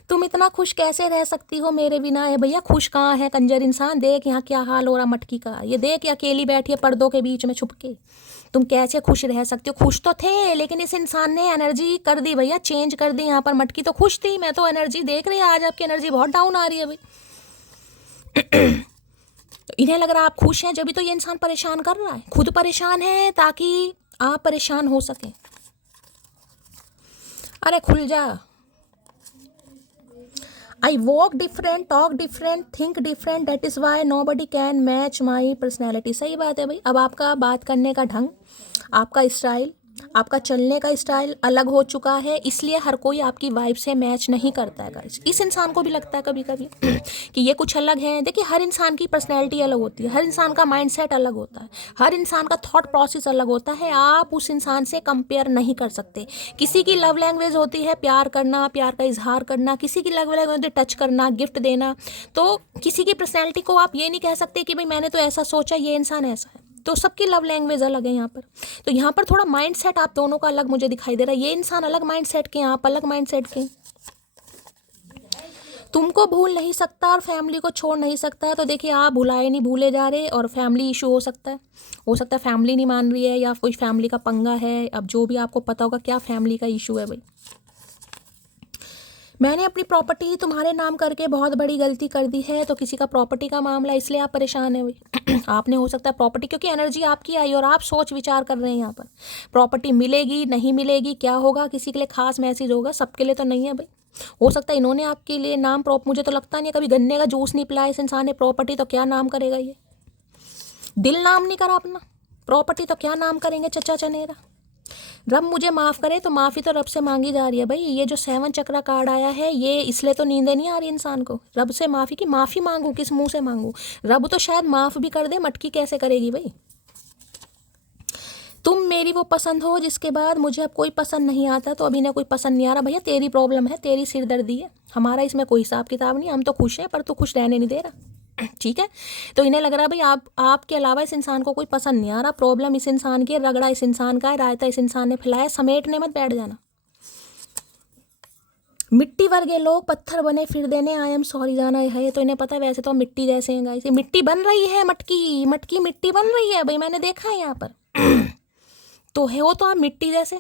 तुम इतना खुश कैसे रह सकती हो मेरे बिना? है भैया, खुश कहाँ है कंजर इंसान? देख यहाँ क्या हाल हो रहा मटकी का, ये देख ये अकेली बैठी है पर्दों के बीच में छुप के। तुम कैसे खुश रह सकती हो? खुश तो थे, लेकिन इस इंसान ने एनर्जी कर दी भैया, चेंज कर दी। यहाँ पर मटकी तो खुश थी, मैं तो एनर्जी देख रही, आज आपकी एनर्जी बहुत डाउन आ रही है भाई। तो इन्हें लग रहा है आप खुश हैं, जब भी तो ये इंसान परेशान कर रहा है, खुद परेशान है ताकि आप परेशान हो सके। अरे खुल जा। I walk different, talk different, think different, that is why nobody can match my personality। सही बात है भाई, अब आपका बात करने का ढंग, आपका स्टाइल, आपका चलने का स्टाइल अलग हो चुका है, इसलिए हर कोई आपकी वाइब से मैच नहीं करता है गाइस। इस इंसान को भी लगता है कभी कभी कि ये कुछ अलग है। देखिए, हर इंसान की पर्सनैलिटी अलग होती है, हर इंसान का माइंडसेट अलग होता है, हर इंसान का थॉट प्रोसेस अलग होता है। आप उस इंसान से कंपेयर नहीं कर सकते। किसी की लव लैंग्वेज होती है प्यार करना, प्यार का इजहार करना, किसी की लव लैंग्वेज होती है टच करना, गिफ्ट देना। तो किसी की पर्सनैलिटी को आप ये नहीं कह सकते कि भाई मैंने तो ऐसा सोचा, ये इंसान ऐसा है। तो सबकी लव लैंग्वेज अलग है यहाँ पर। तो यहाँ पर थोड़ा माइंडसेट आप दोनों का अलग मुझे दिखाई दे रहा है। ये इंसान अलग माइंडसेट के, आप अलग माइंडसेट के। तुमको भूल नहीं सकता और फैमिली को छोड़ नहीं सकता। तो देखिए, आप भुलाए नहीं भूले जा रहे, और फैमिली इशू हो सकता है, फैमिली नहीं मान रही है, या कोई फैमिली का पंगा है। अब जो भी आपको पता होगा क्या फैमिली का इशू है भाई। मैंने अपनी प्रॉपर्टी तुम्हारे नाम करके बहुत बड़ी गलती कर दी है, तो किसी का प्रॉपर्टी का मामला, इसलिए आप परेशान है भाई। आपने हो सकता है प्रॉपर्टी, क्योंकि एनर्जी आपकी आई और आप सोच विचार कर रहे हैं यहाँ पर, प्रॉपर्टी मिलेगी नहीं मिलेगी, क्या होगा, किसी के लिए खास मैसेज होगा, सबके लिए तो नहीं है भाई। हो सकता है इन्होंने आपके लिए नाम मुझे तो लगता नहीं, कभी गन्ने का जूस नहीं पिलाया इस इंसान ने, प्रॉपर्टी तो क्या नाम करेगा ये? दिल नाम नहीं करा अपना, प्रॉपर्टी तो क्या नाम करेंगे चचा चनेरा। रब मुझे माफ़ करे, तो माफ़ी तो रब से मांगी जा रही है भाई। ये जो 7 चक्रा कार्ड आया है, ये इसलिए तो नींदें नहीं आ रही इंसान को, रब से माफ़ी की। माफ़ी मांगू किस मुंह से मांगू? रब तो शायद माफ़ भी कर दे, मटकी कैसे करेगी भाई? तुम मेरी वो पसंद हो जिसके बाद मुझे अब कोई पसंद नहीं आता, तो अभी ना कोई पसंद नहीं आ रहा भैया, तेरी प्रॉब्लम है, तेरी सिरदर्दी है, हमारा इसमें कोई हिसाब किताब नहीं। हम तो खुश हैं, पर तू खुश रहने नहीं दे रहा, ठीक है। तो इन्हें लग रहा है भाई आपके अलावा इस इंसान को कोई पसंद नहीं आ रहा। प्रॉब्लम इस इंसान की है, रगड़ा इस इंसान का है, रायता इस इंसान ने फैलाया, समेटने मत बैठ जाना। मिट्टी वर्गे लोग पत्थर बने फिर देने, आई एम सॉरी जाना है। तो इन्हें पता है वैसे तो मिट्टी जैसे हैं गाइस, मिट्टी बन रही है, मटकी मटकी मिट्टी बन रही है भाई, मैंने देखा है यहाँ पर। तो है वो, तो आप मिट्टी जैसे,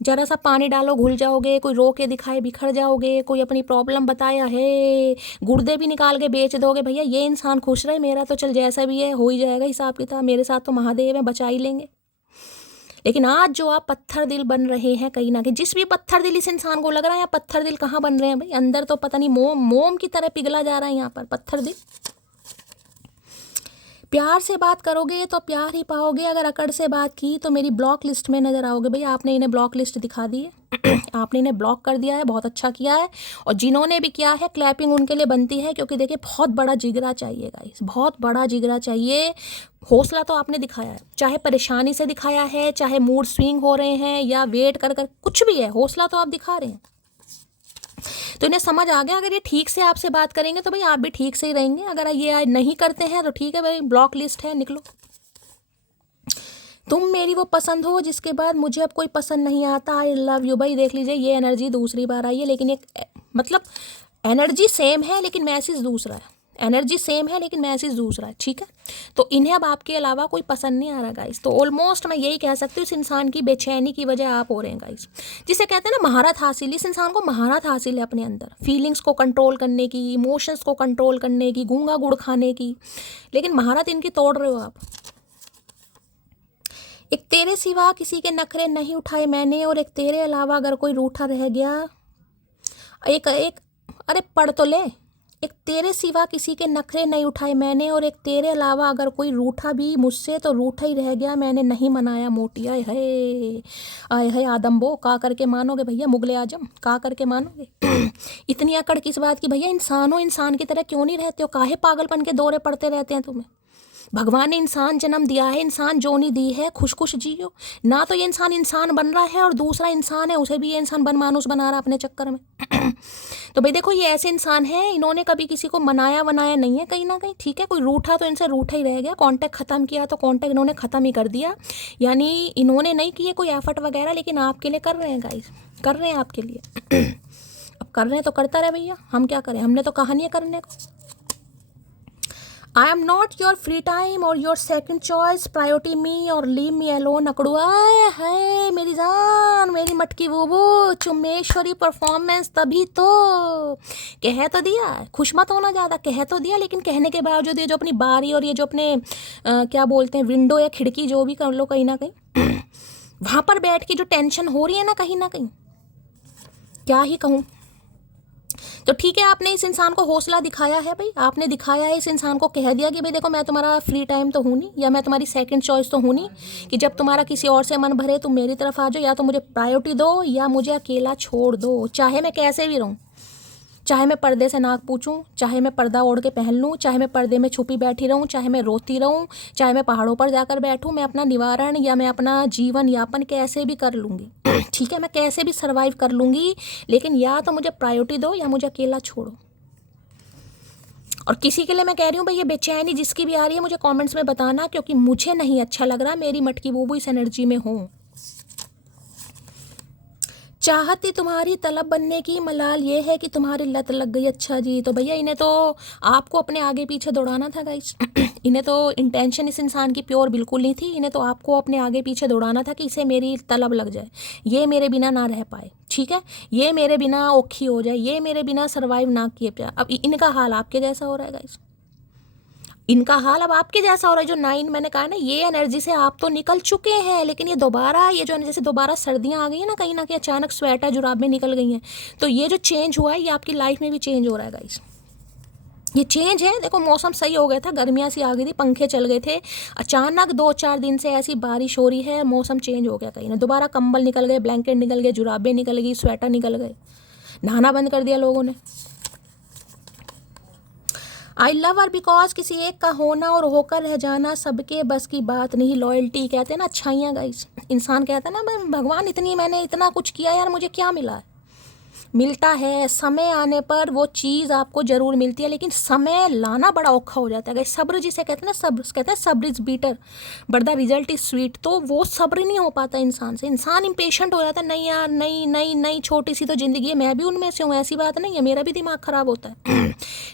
जरा सा पानी डालो घुल जाओगे, कोई रो के दिखाए बिखर जाओगे, कोई अपनी प्रॉब्लम बताया है गुर्दे भी निकाल के बेच दोगे भैया। ये इंसान खुश रहे, मेरा तो चल जैसा भी है हो ही जाएगा हिसाब किताब, मेरे साथ तो महादेव है, बचा ही लेंगे। लेकिन आज जो आप पत्थर दिल बन रहे हैं कहीं ना कहीं, जिस भी पत्थर दिल इस इंसान को लग रहा है, या पत्थर दिल कहाँ बन रहे हैं भाई, अंदर तो पता नहीं मोम मोम की तरह पिघला जा रहा है यहाँ पर पत्थर दिल। प्यार से बात करोगे तो प्यार ही पाओगे, अगर अकड़ से बात की तो मेरी ब्लॉक लिस्ट में नजर आओगे। भैया आपने इन्हें ब्लॉक लिस्ट दिखा दी है आपने इन्हें ब्लॉक कर दिया है, बहुत अच्छा किया है। और जिन्होंने भी किया है क्लैपिंग उनके लिए बनती है, क्योंकि देखिए बहुत बड़ा जिगरा चाहिए गाइस, बहुत बड़ा जिगरा चाहिए। हौसला तो आपने दिखाया है, चाहे परेशानी से दिखाया है, चाहे मूड स्विंग हो रहे हैं या वेट कर कर कुछ भी है, हौसला तो आप दिखा रहे हैं। तो इन्हें समझ आ गया, अगर ये ठीक से आपसे बात करेंगे तो भाई आप भी ठीक से ही रहेंगे, अगर ये नहीं करते हैं तो ठीक है भाई, ब्लॉक लिस्ट है, निकलो। तुम मेरी वो पसंद हो जिसके बाद मुझे अब कोई पसंद नहीं आता, आई लव यू। भाई देख लीजिए, ये एनर्जी दूसरी बार आई है, लेकिन एक मतलब एनर्जी सेम है लेकिन मैसेज दूसरा है, एनर्जी सेम है लेकिन मैसेज दूसरा है, ठीक है। तो इन्हें अब आपके अलावा कोई पसंद नहीं आ रहा गाइस। तो ऑलमोस्ट मैं यही कह सकती हूँ, इस इंसान की बेचैनी की वजह आप हो रहे हैं गाइस, जिसे कहते हैं ना महारत हासिल। इस इंसान को महारत हासिल है अपने अंदर, फीलिंग्स को कंट्रोल करने की, इमोशंस को कंट्रोल करने की, गूंगा गुड़ खाने की, लेकिन महारत इनकी तोड़ रहे हो आप। एक तेरे सिवा किसी के नखरे नहीं उठाए मैंने, और एक तेरे अलावा अगर कोई रूठा रह गया, एक एक अरे पढ़ तो ले। एक तेरे सिवा किसी के नखरे नहीं उठाए मैंने, और एक तेरे अलावा अगर कोई रूठा भी मुझसे तो रूठा ही रह गया, मैंने नहीं मनाया मोटी। आए है आदम्बो, का करके मानोगे भैया, मुगले आजम का करके मानोगे इतनी अकड़ किस बात की भैया, इंसानों इंसान की तरह क्यों नहीं रहते हो, काहे पागलपन के दौरे पड़ते रहते हैं तुम्हें। भगवान ने इंसान जन्म दिया है, इंसान जोनी दी है, खुश खुश जियो ना। तो ये इंसान बन रहा है और दूसरा इंसान है उसे भी ये इंसान बन मानुस बना रहा अपने चक्कर में तो भाई देखो, ये ऐसे इंसान हैं, इन्होंने कभी किसी को मनाया वनाया नहीं है कहीं ना कहीं, ठीक है। कोई रूठा तो इनसे रूठा ही रह गया, कांटेक्ट खत्म किया तो कांटेक्ट इन्होंने खत्म ही कर दिया, यानी इन्होंने नहीं किए कोई एफर्ट वगैरह, लेकिन आपके लिए कर रहे हैं गाइस, कर रहे हैं आपके लिए अब कर रहे हैं तो करता रहे भैया, हम क्या करें, हमने तो कहा नहीं है करने को। I am not your free time और योर सेकंड चॉइस, प्रायोरिटी मी और लीव मी अलोन। अकड़ुआ है मेरी जान, मेरी मटकी वो चुम्मेश्वरी परफॉर्मेंस, तभी तो कह तो दिया, खुश मत होना ज़्यादा, कह तो दिया, लेकिन कहने के बावजूद ये जो अपनी बारी और ये जो अपने क्या बोलते हैं विंडो या खिड़की जो भी कर लो कहीं ना कहीं वहाँ पर बैठ के जो टेंशन हो रही है ना कहीं, क्या ही कहूँ। तो ठीक है, आपने इस इंसान को हौसला दिखाया है भाई, आपने दिखाया है इस इंसान को, कह दिया कि भाई देखो मैं तुम्हारा फ्री टाइम तो हूँ नहीं, या मैं तुम्हारी सेकंड चॉइस तो हूँ नहीं, कि जब तुम्हारा किसी और से मन भरे तुम मेरी तरफ आ जाओ, या तो मुझे प्रायोरिटी दो या मुझे अकेला छोड़ दो, चाहे मैं कैसे भी रहूँ, चाहे मैं पर्दे से नाक पूछूं, चाहे मैं पर्दा ओढ़ के पहन लूँ, चाहे मैं पर्दे में छुपी बैठी रहूँ, चाहे मैं रोती रहूँ, चाहे मैं पहाड़ों पर जाकर बैठूँ, मैं अपना निवारण या मैं अपना जीवन यापन कैसे भी कर लूँगी ठीक है, मैं कैसे भी सर्वाइव कर लूँगी, लेकिन या तो मुझे प्रायोरिटी दो या मुझे अकेला छोड़ो। और किसी के लिए मैं कह रही हूँ भाई, ये बेचैनी जिसकी भी आ रही है मुझे कमेंट्स में बताना, क्योंकि मुझे नहीं अच्छा लग रहा मेरी मटकी वो इस एनर्जी में हो। चाहती तुम्हारी तलब बनने की, मलाल ये है कि तुम्हारी लत लग गई। अच्छा जी, तो भैया इन्हें तो आपको अपने आगे पीछे दौड़ाना था गाइस इन्हें तो इंटेंशन इस इंसान की प्योर बिल्कुल नहीं थी, इन्हें तो आपको अपने आगे पीछे दौड़ाना था कि इसे मेरी तलब लग जाए, ये मेरे बिना ना रह पाए, ठीक है, ये मेरे बिना औखी हो जाए, ये मेरे बिना सर्वाइव ना किए पाए। अब इनका हाल आपके जैसा हो रहा है गाइस, इनका हाल अब आपके जैसा हो रहा है। जो 9 मैंने कहा ना, ये एनर्जी से आप तो निकल चुके हैं, लेकिन ये दोबारा, ये जो जैसे दोबारा सर्दियां आ गई हैं ना कहीं ना कहीं, अचानक स्वेटर जुराबें निकल गई हैं, तो ये जो चेंज हुआ है ये आपकी लाइफ में भी चेंज हो रहा है गाइस। ये चेंज है, देखो मौसम सही हो गया था, गर्मियाँ सी आ गई थी, पंखे चल गए थे, अचानक 2-4 दिन से ऐसी बारिश हो रही है, मौसम चेंज हो गया कहीं ना, दोबारा कंबल निकल गए, ब्लैंकेट निकल गए, जुराबें निकल गई, स्वेटर निकल गए, नहाना बंद कर दिया लोगों ने। आई लव हर बिकॉज किसी एक का होना और होकर रह जाना सबके बस की बात नहीं। लॉयल्टी कहते हैं ना, अच्छाइयाँ गाइस, इंसान कहता है ना भगवान मैंने इतना कुछ किया यार, मुझे क्या मिला है, मिलता है समय आने पर वो चीज़ आपको ज़रूर मिलती है, लेकिन समय लाना बड़ा औखा हो जाता है गाइस। सब्र जिसे कहते हैं ना, सब्र कहते हैं सब्र is better but the result is sweet, तो वो सब्र नहीं हो पाता इंसान से, इंसान इम्पेशेंट हो जाता है, नहीं यार नहीं छोटी सी तो ज़िंदगी है, मैं भी उनमें से हूँ, ऐसी बात नहीं है, मेरा भी दिमाग ख़राब होता है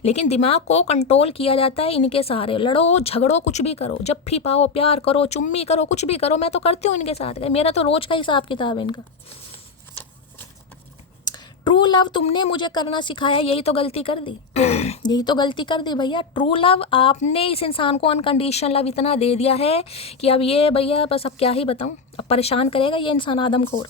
लेकिन दिमाग को कंट्रोल किया जाता है इनके सहारे। लड़ो झगड़ो कुछ भी करो, जप्फी पाओ, प्यार करो, चुम्मी करो, कुछ भी करो, मैं तो करती हूँ इनके साथ, मेरा तो रोज़ का हिसाब किताब है इनका। ट्रू लव तुमने मुझे करना सिखाया, यही तो गलती कर दी यही तो गलती कर दी भैया। ट्रू लव आपने इस इंसान को अनकंडीशनल लव इतना दे दिया है कि अब ये भैया बस अब क्या ही बताऊं, अब परेशान करेगा ये इंसान आदमखोर।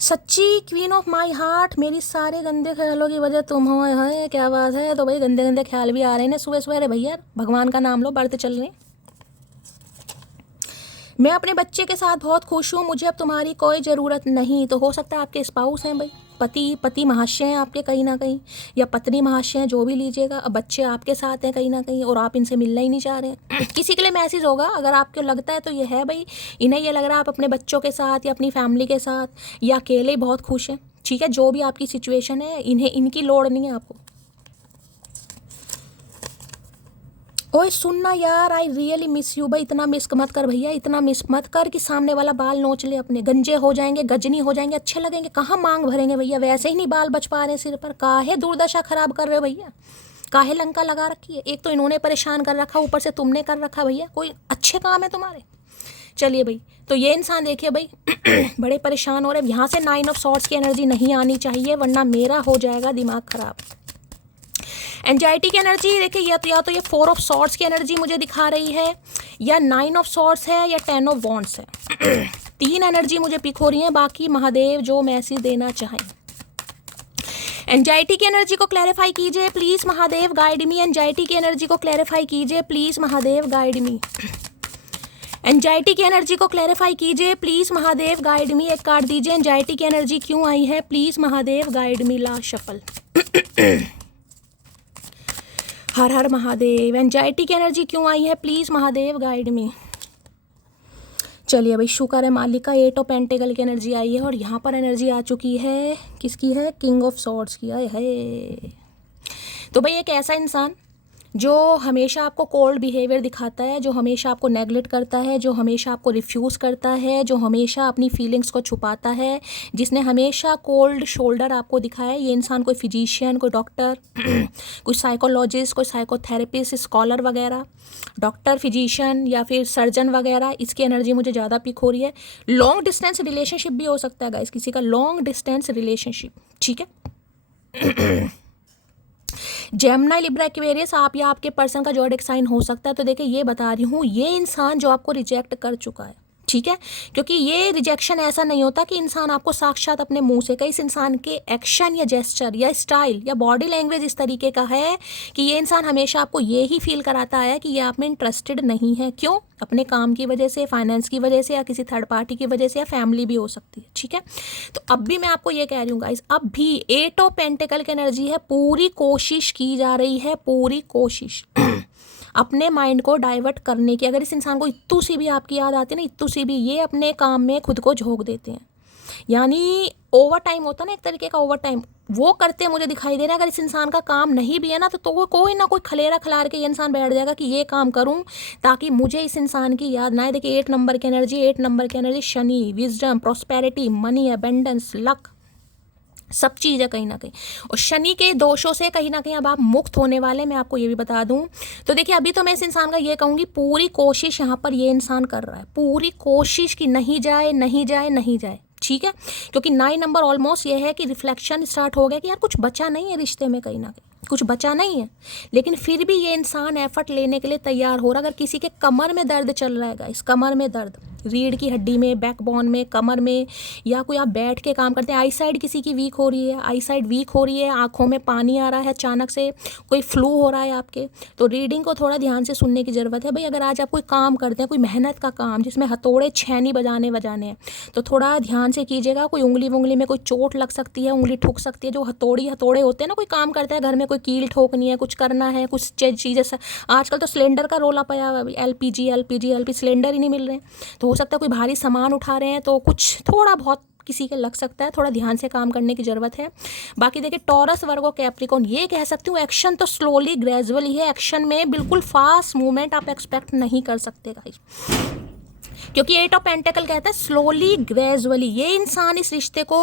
सच्ची क्वीन ऑफ माई हार्ट, मेरी सारे गंदे ख्यालों की वजह तुम हो। है क्या बात है, तो भाई गंदे गंदे ख्याल भी आ रहे हैं सुबह सुबह। अरे भैया भगवान का नाम लो, बढ़ते चल रहे हैं। मैं अपने बच्चे के साथ बहुत खुश हूँ, मुझे अब तुम्हारी कोई ज़रूरत नहीं। तो हो सकता है आपके स्पाउस हैं भाई, पति महाशय हैं आपके कहीं ना कहीं, या पत्नी महाशय हैं, जो भी लीजिएगा। अब बच्चे आपके साथ हैं कहीं ना कहीं और आप इनसे मिलना ही नहीं चाह रहे हैं। किसी के लिए मैसेज होगा, अगर आपको लगता है तो ये है भाई, इन्हें ये लग रहा है आप अपने बच्चों के साथ या अपनी फैमिली के साथ या अकेले बहुत खुश हैं। ठीक है, जो भी आपकी सिचुएशन है, इन्हें इनकी लोड़ नहीं है आपको। ओए सुनना यार, आई रियली मिस यू। भाई इतना मिस मत कर भैया, इतना मिस मत कर कि सामने वाला बाल नोच ले अपने, गंजे हो जाएंगे, गजनी हो जाएंगे, अच्छे लगेंगे, कहाँ मांग भरेंगे भैया। वैसे ही नहीं बाल बच पा रहे सिर पर, काहे दुर्दशा खराब कर रहे हो भैया, काहे लंका लगा रखी है। एक तो इन्होंने परेशान कर रखा, ऊपर से तुमने कर रखा भैया। कोई अच्छे काम है तुम्हारे? चलिए भाई, तो ये इंसान देखिए भाई बड़े परेशान हो रहे। यहाँ से 9 ऑफ सॉर्ड्स की एनर्जी नहीं आनी चाहिए, वरना मेरा हो जाएगा दिमाग खराब। एंजाइटी की एनर्जी देखिए, या तो ये 4 ऑफ सॉर्ड्स की एनर्जी मुझे दिखा रही है, या 9 ऑफ सॉर्ड्स है, या 10 ऑफ वॉन्ड्स है। 3 एनर्जी मुझे पिक हो रही है, बाकी महादेव जो मैसेज देना चाहें। एंजाइटी की एनर्जी को क्लैरिफाई कीजिए please Mahadev, guide me. Anxiety की एनर्जी को क्लैरिफाई कीजिए please Mahadev, guide me. Anxiety की एनर्जी को क्लैरिफाई कीजिए प्लीज महादेव, गाइड मी। एक कार्ड दीजिए, एंजाइटी की एनर्जी क्यों आई है, please Mahadev, guide me. Last shuffle. हर हर महादेव, एंजाइटी की एनर्जी क्यों आई है, प्लीज महादेव, गाइड मी। चलिए भाई, शुक्र है मालिक का, 8 ऑफ पेंटिकल की एनर्जी आई है और यहाँ पर एनर्जी आ चुकी है किसकी है, किंग ऑफ सॉर्ड्स की है। तो भाई एक ऐसा इंसान जो हमेशा आपको कोल्ड बिहेवियर दिखाता है, जो हमेशा आपको नेगलेक्ट करता है, जो हमेशा आपको रिफ्यूज़ करता है, जो हमेशा अपनी फीलिंग्स को छुपाता है, जिसने हमेशा कोल्ड शोल्डर आपको दिखाया है, ये इंसान कोई फिजिशियन, कोई डॉक्टर, कोई साइकोलॉजिस्ट, कोई साइकोथेरेपिस्ट, स्कॉलर वगैरह, डॉक्टर, फिजिशियन या फिर सर्जन वगैरह, इसकी एनर्जी मुझे ज़्यादा पिक हो रही है। लॉन्ग डिस्टेंस रिलेशनशिप भी हो सकता है गाइस, किसी का लॉन्ग डिस्टेंस रिलेशनशिप। ठीक है, जेमिनी, लिब्रा, एक्वेरियस, आप या आपके पर्सन का ज़ोडिएक साइन हो सकता है। तो देखिए ये बता रही हूँ, ये इंसान जो आपको रिजेक्ट कर चुका है, ठीक है, क्योंकि ये रिजेक्शन ऐसा नहीं होता कि इंसान आपको साक्षात अपने मुंह से कहे, इस इंसान के एक्शन या जेस्चर या स्टाइल या बॉडी लैंग्वेज इस तरीके का है कि ये इंसान हमेशा आपको ये ही फील कराता है कि ये आप में इंटरेस्टेड नहीं है। क्यों? अपने काम की वजह से, फाइनेंस की वजह से, या किसी थर्ड पार्टी की वजह से, या फैमिली भी हो सकती है। ठीक है, तो अब भी मैं आपको ये कह रही हूँ गाइस, अब भी 8 ऑफ पेंटिकल की एनर्जी है, पूरी कोशिश की जा रही है, पूरी कोशिश अपने माइंड को डाइवर्ट करने की। अगर इस इंसान को इत्तू सी भी आपकी याद आती है ना, इत्तू सी भी, ये अपने काम में खुद को झोंक देते हैं। यानी ओवर टाइम होता है ना एक तरीके का, ओवर टाइम वो करते हैं मुझे दिखाई दे रहा है। अगर इस इंसान का काम नहीं भी है ना, तो कोई ना कोई खलेरा खिलार के ये इंसान बैठ जाएगा कि ये काम करूं ताकि मुझे इस इंसान की याद ना आए। देखिए 8 नंबर की एनर्जी, 8 नंबर की energy Shani, wisdom, prosperity, money, abundance, luck, सब चीज़ है कहीं ना कहीं। और शनि के दोषों से कहीं ना कहीं अब आप मुक्त होने वाले, मैं आपको ये भी बता दूं। तो देखिए अभी तो मैं इस इंसान का ये कहूँगी, पूरी कोशिश यहाँ पर ये इंसान कर रहा है, पूरी कोशिश की नहीं जाए नहीं जाए नहीं जाए। ठीक है, क्योंकि 9 नंबर ऑलमोस्ट ये है कि रिफ्लेक्शन स्टार्ट हो गया कि यार कुछ बचा नहीं है रिश्ते में, कहीं ना कहीं कुछ बचा नहीं है, लेकिन फिर भी ये इंसान एफर्ट लेने के लिए तैयार हो रहा है। अगर किसी के कमर में दर्द चल रहा है गाइस, कमर में दर्द, रीढ़ की हड्डी में, बैकबोन में, कमर में, या कोई आप बैठ के काम करते हैं, आई साइड किसी की वीक हो रही है, आई साइड वीक हो रही है, आंखों में पानी आ रहा है अचानक से, कोई फ्लू हो रहा है आपके, तो रीडिंग को थोड़ा ध्यान से सुनने की ज़रूरत है भाई। अगर आज आप कोई काम करते हैं, कोई मेहनत का काम जिसमें हथौड़े छेनी बजाने हैं, तो थोड़ा ध्यान से कीजिएगा। कोई उंगली में कोई चोट लग सकती है, उंगली ठुक सकती है। जो हथौड़े होते हैं ना, कोई काम करता है घर में, कोई कील ठोकनी है, कुछ करना है, कुछ चीज़ें। आजकल तो सिलेंडर का रोला पाया हुआ है, एलपीजी सिलेंडर ही नहीं मिल रहे हैं, तो हो सकता है कोई भारी सामान उठा रहे हैं, तो कुछ थोड़ा बहुत किसी के लग सकता है, थोड़ा ध्यान से काम करने की ज़रूरत है। बाकी देखिए टॉरस, वर्गो, कैप्रिकॉर्न, ये कह सकती हूँ एक्शन तो स्लोली ग्रेजुअली है, एक्शन में बिल्कुल फास्ट मूवमेंट आप एक्सपेक्ट नहीं कर सकते गाइस। क्योंकि 8 ऑफ पेंटिकल कहता है स्लोली ग्रेजुअली ये इंसान इस रिश्ते को